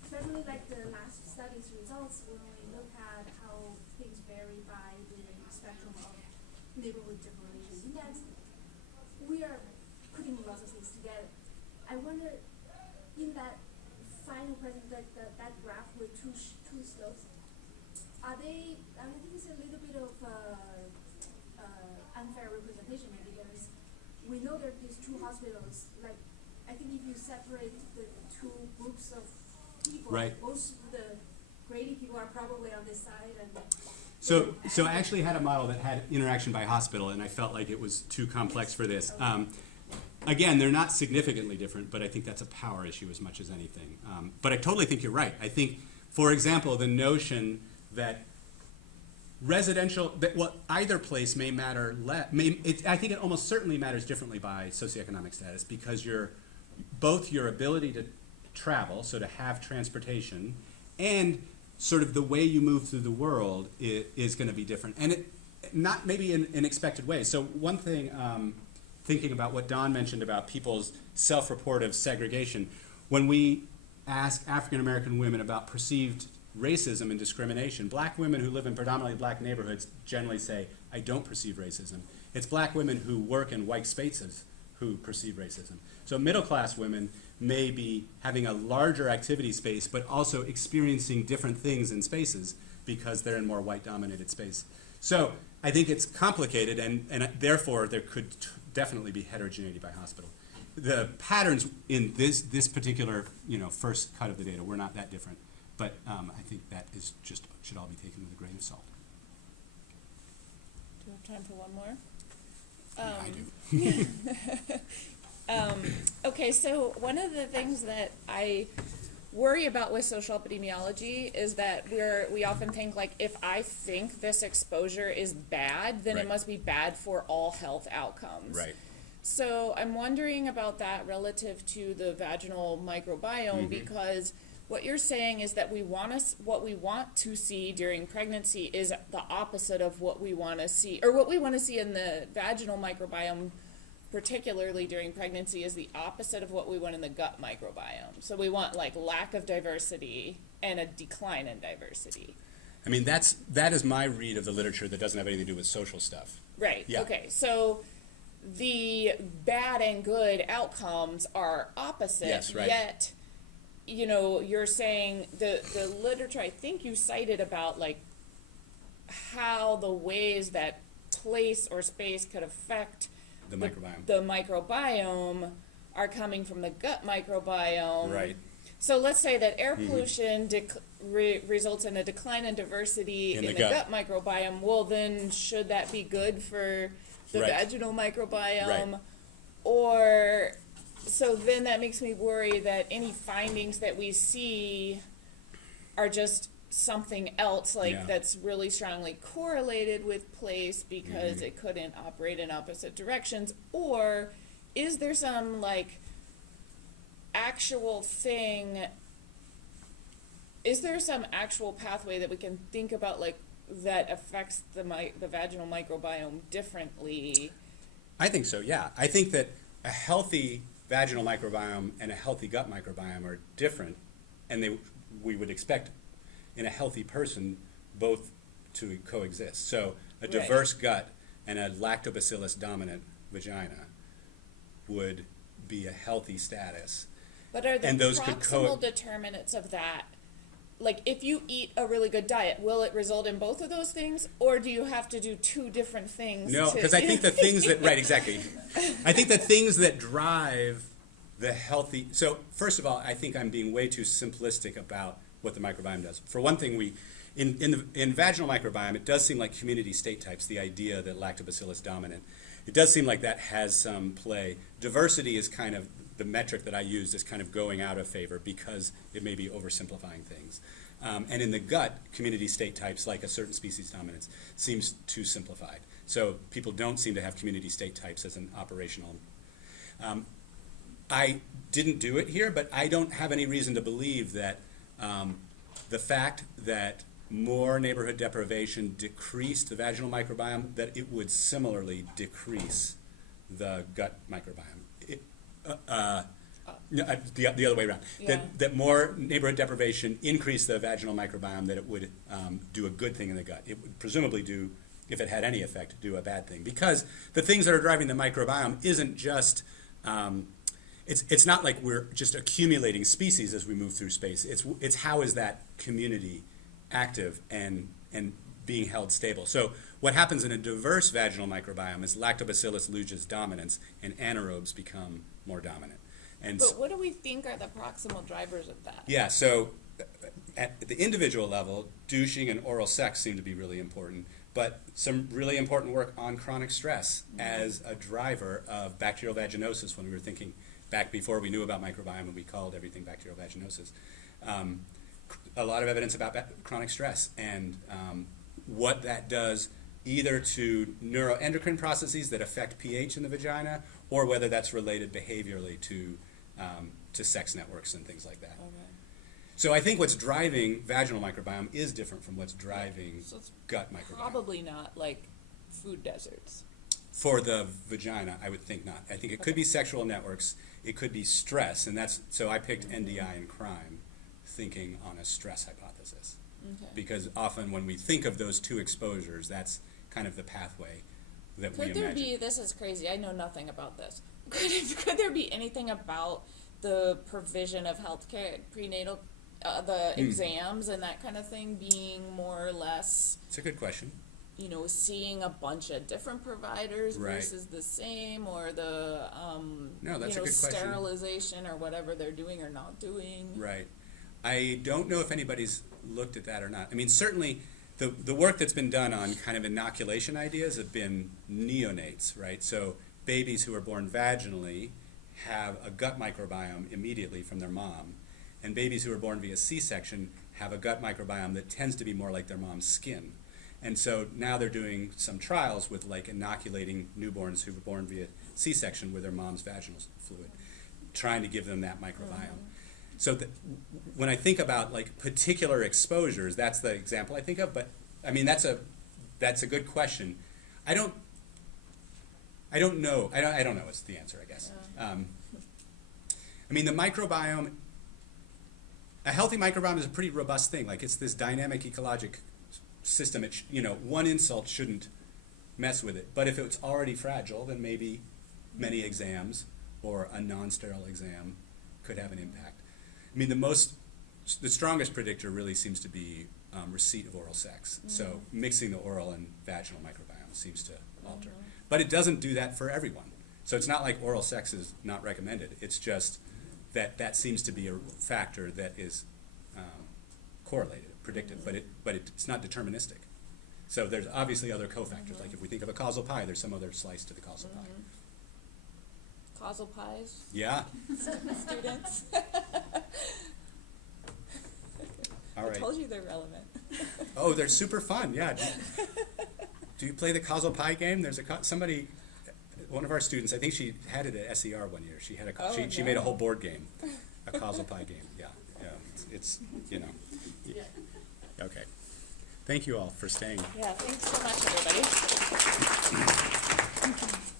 especially like the last study's results, when we look at how things vary by the spectrum of neighborhood differentiation index, we are putting lots of things together. I wonder, in that final present, that graph with two slopes, are they? I think it's a little bit of unfair representation because we know that these two hospitals, like, I think if you separate the two groups of people, right, most of the grading people are probably on this side. And so I actually had a model that had interaction by hospital, and I felt like it was too complex for this. Again, they're not significantly different, but I think that's a power issue as much as anything. But I totally think you're right. I think, for example, the notion that either place may matter I think it almost certainly matters differently by socioeconomic status, because both your ability to travel, so to have transportation, and sort of the way you move through the world is going to be different, and it not maybe in expected ways. So one thing, thinking about what Don mentioned about people's self-report of segregation, when we ask African American women about perceived racism and discrimination, black women who live in predominantly black neighborhoods generally say, I don't perceive racism. It's black women who work in white spaces who perceive racism. So middle-class women may be having a larger activity space, but also experiencing different things in spaces because they're in more white-dominated space. So I think it's complicated, and therefore there could definitely be heterogeneity by hospital. The patterns in this particular first cut of the data were not that different, but I think that is should all be taken with a grain of salt. Do you have time for one more? I do. Okay, so one of the things that I worry about with social epidemiology is that we often think, like, if I think this exposure is bad, then Right. it must be bad for all health outcomes. Right. So I'm wondering about that relative to the vaginal microbiome, because what you're saying is that what we want to see during pregnancy is the opposite of what we want to see, or what we want to see in the vaginal microbiome, particularly during pregnancy, is the opposite of what we want in the gut microbiome. So we want, like, lack of diversity and a decline in diversity. I mean, that is my read of the literature that doesn't have anything to do with social stuff. Right, Yeah. okay, so the bad and good outcomes are opposite. Yes, right. Yet, you know, you're saying the literature, I think you cited about like how the ways that place or space could affect The microbiome. the microbiome are coming from the gut microbiome. Right. So let's say that air pollution results in a decline in diversity In in the the gut. gut microbiome. Well, then should that be good for the Right. vaginal microbiome? Right. Or, so then that makes me worry that any findings that we see are just something else, like Yeah. that's really strongly correlated with place because Mm-hmm. it couldn't operate in opposite directions? Or is there some like actual thing, is there some actual pathway that we can think about like that affects the vaginal microbiome differently? I think so, yeah. I think that a healthy vaginal microbiome and a healthy gut microbiome are different, and we would expect in a healthy person both to coexist. So a Right. diverse gut and a lactobacillus dominant vagina would be a healthy status. But are the And those could proximal determinants of that, like if you eat a really good diet, will it result in both of those things, or do you have to do two different things? No, because I think the things that, right, exactly. I think the things that drive the healthy, so first of all, I think I'm being way too simplistic about what the microbiome does. For one thing, in vaginal microbiome, it does seem like community state types, the idea that lactobacillus dominant, it does seem like that has some play. Diversity is kind of, the metric that I used is kind of going out of favor because it may be oversimplifying things. And in the gut, community state types, like a certain species dominance, seems too simplified. So people don't seem to have community state types as an operational. I didn't do it here, but I don't have any reason to believe that the fact that more neighborhood deprivation decreased the vaginal microbiome, that it would similarly decrease the gut microbiome. The other way around. Yeah. That more neighborhood deprivation increased the vaginal microbiome, that it would do a good thing in the gut. It would presumably do, if it had any effect, do a bad thing. Because the things that are driving the microbiome isn't just, it's not like we're just accumulating species as we move through space. It's how is that community active and being held stable. So what happens in a diverse vaginal microbiome is Lactobacillus lucis dominans, and anaerobes become more dominant. And But what do we think are the proximal drivers of that? yeah, so at the individual level, douching and oral sex seem to be really important, but some really important work on chronic stress as a driver of bacterial vaginosis, when we were thinking back before we knew about microbiome and we called everything bacterial vaginosis. A lot of evidence about chronic stress and what that does either to neuroendocrine processes that affect pH in the vagina, or whether that's related behaviorally to sex networks and things like that. Okay. So I think what's driving vaginal microbiome is different from what's driving So it's gut microbiome. probably not like food deserts. For the vagina, I would think not. I think it could be sexual networks, it could be stress, and that's, so I picked NDI and crime, thinking on a stress hypothesis. Okay. Because often when we think of those two exposures, that's kind of the pathway that we Could there imagine. be, this is crazy, I know nothing about this. Could there be anything about the provision of healthcare, prenatal, the exams and that kind of thing being more or less, It's a good question. you know, seeing a bunch of different providers Right. versus the same, or the, No, that's you a know, good question. sterilization or whatever they're doing or not doing? Right. I don't know if anybody's looked at that or not. I mean, certainly the work that's been done on kind of inoculation ideas have been neonates, right? So babies who are born vaginally have a gut microbiome immediately from their mom, and babies who are born via C-section have a gut microbiome that tends to be more like their mom's skin. And so now they're doing some trials with like inoculating newborns who were born via C-section with their mom's vaginal fluid, trying to give them that microbiome. So when I think about like particular exposures, that's the example I think of. But I mean, that's a good question. I don't know. I don't know is the answer, I guess. Yeah. I mean, the microbiome, a healthy microbiome is a pretty robust thing. Like it's this dynamic ecologic system, one insult shouldn't mess with it. But if it's already fragile, then maybe many exams or a non-sterile exam could have an impact. I mean, the strongest predictor really seems to be receipt of oral sex. So mixing the oral and vaginal microbiome seems to alter. But it doesn't do that for everyone. So it's not like oral sex is not recommended. It's just that seems to be a factor that is correlated, predictive, but it's not deterministic. So there's obviously other cofactors. Like if we think of a causal pie, there's some other slice to the causal pie. Causal pies, Yeah. students. All I right. told you they're relevant. Oh, they're super fun. Yeah. Do you play the causal pie game? There's somebody, one of our students, I think she had it at SER one year. She had she made a whole board game, a causal pie game. Yeah. It's Okay. Thank you all for staying. Yeah, thanks so much, everybody.